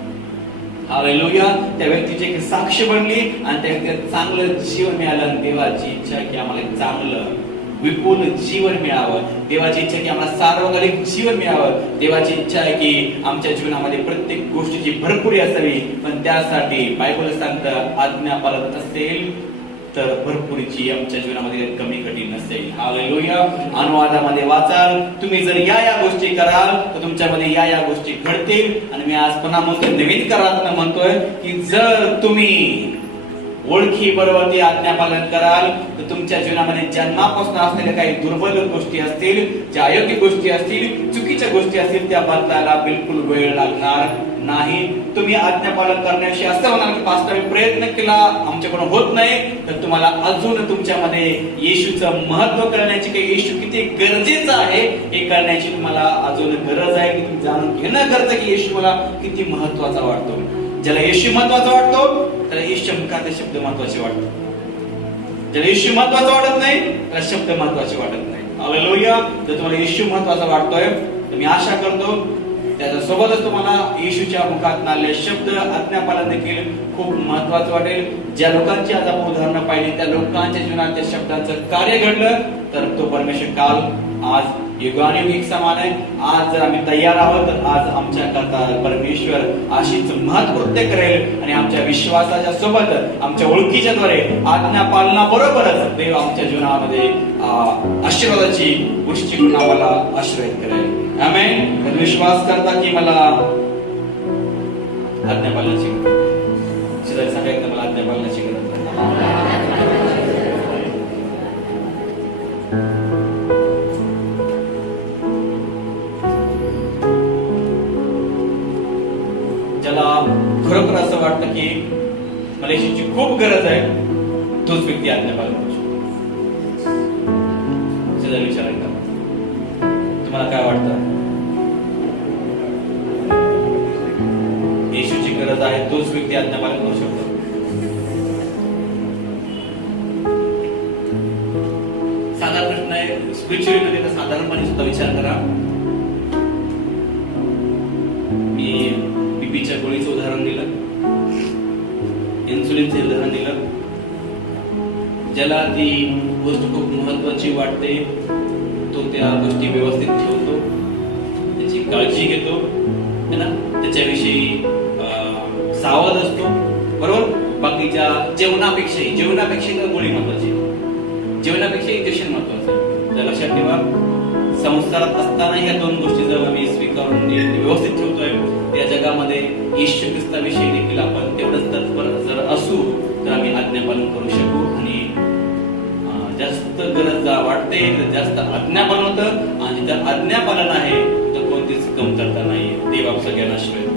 हालेलुया. त्या व्यक्तीची एक साक्ष बनली आणि त्या व्यक्तीला चांगलं जीवन मिळालं. आणि देवाची इच्छा की आम्हाला एक चांगलं विपुल जीवन मिळावं. देवाची इच्छा की आम्हाला सार्वकालिक जीवन मिळावं. देवाची इच्छा आहे की आमच्या जीवनामध्ये प्रत्येक गोष्टीची भरपुरी असावी. पण त्यासाठी बायबल सांगतं आज्ञा पालन असेल तर भरपुरीची आमच्या जीवनामध्ये कमी कठी नसेल. हालेलुया. अनुवादामध्ये वाचाल तुम्ही जर या गोष्टी कराल तर तुमच्यामध्ये या गोष्टी घडतील. आणि मी आज पुन्हा म्हणतो नवीन करार म्हणतोय की जर तुम्ही ओळखी बरोबर ती आज्ञा पालन कराल तर तुमच्या जीवनामध्ये जन्मापासून असलेल्या काही दुर्बल गोष्टी असतील, ज्या अयोग्य गोष्टी असतील, चुकीच्या गोष्टी असतील त्या बदलायला बिलकुल वेळ लागणार नाही. तुम्ही आज्ञा पालन करण्याविषयी असं म्हणाल की पास्टर मी प्रयत्न केला आमच्याकडून होत नाही तर तुम्हाला अजून तुमच्यामध्ये येशूचं महत्व करण्याची काही येशू किती गरजेचं आहे हे करण्याची तुम्हाला अजून गरज आहे की तुम्ही जाणून घेणं गरज की येशू मला किती महत्वाचा वाटतो. ज्याला येशू महत्वाचा वाटतो त्याला येशूच्या मुखातले शब्द महत्वाचे वाटतात. ज्याला येशू महत्वाचा वाटत नाही त्याला शब्द महत्वाचे वाटत नाही. हालेलुया. जर तुम्हाला येशू महत्वाचा वाटतोय तर मी आशा करतो त्याच्या सोबतच तुम्हाला येशूच्या मुखात आलेले शब्द आज्ञापालन देखील खूप महत्वाचं वाटेल. ज्या लोकांची आज आपण उदाहरणं पाहिली त्या लोकांच्या जीवनात त्या शब्दांचं कार्य घडलं तर तो परमेश्वर काल आज युगानुयुग एक समान आहे. आज जर आम्ही तयार आहोत तर आज आमच्या करता परमेश्वर अशीच महत्कृत्य करेल आणि आमच्या विश्वासाच्या सोबत आमच्या ओळखीच्या द्वारे आज्ञा पालना बरोबरच देव आमच्या जीवनामध्ये आशीर्वादाची गोष्टी करून आम्हाला आशीर्वाद करेल. आमेन. तर विश्वास करता की मला आज्ञा पालनाची सांगा एकदा मला आज्ञा पालनाची गरज आहे. ज्याला खरोखर असं वाटतं की मला येशूची खूप गरज आहे तोच व्यक्ती आज्ञा पालन करू शकतो. विचारायचा तुम्हाला काय वाटतं? येशूची गरज आहे तोच व्यक्ती आज्ञा पालन करू शकतो. साधा प्रश्न आहे. स्पिरिच्युअली मध्ये साधारणपणे सुद्धा विचार करा. मी बीपीच्या गोळीचं उदाहरण दिलं, इन्सुलिनचं उदाहरण दिलं. ज्याला ती गोष्ट खूप महत्वाची वाटते तो त्या गोष्टी व्यवस्थित ठेवतो, त्याची काळजी घेतो है ना, त्याच्याविषयी सावध असतो. बरोबर. बाकीच्या जेवणापेक्षाही तर गोळी महत्वाची, जेवणापेक्षा इंजेक्शन महत्वाचं. तर लक्षात ठेवा, संसारात असताना ह्या दोन गोष्टी जर आम्ही स्वीकारून व्यवस्थित ठेवतोय, त्या जगामध्ये येशू ख्रिस्ताविषयी देखील आपण तेवढंच तत्पर जर असू तर आम्ही आज्ञापालन करू शकू. आणि जास्त गरज वाटते तर जास्त आज्ञापालन होतं, आणि जर आज्ञापालन आहे तर कोणतीच कमतरता नाही. देव आप सगळ्यांना आशीर्वाद.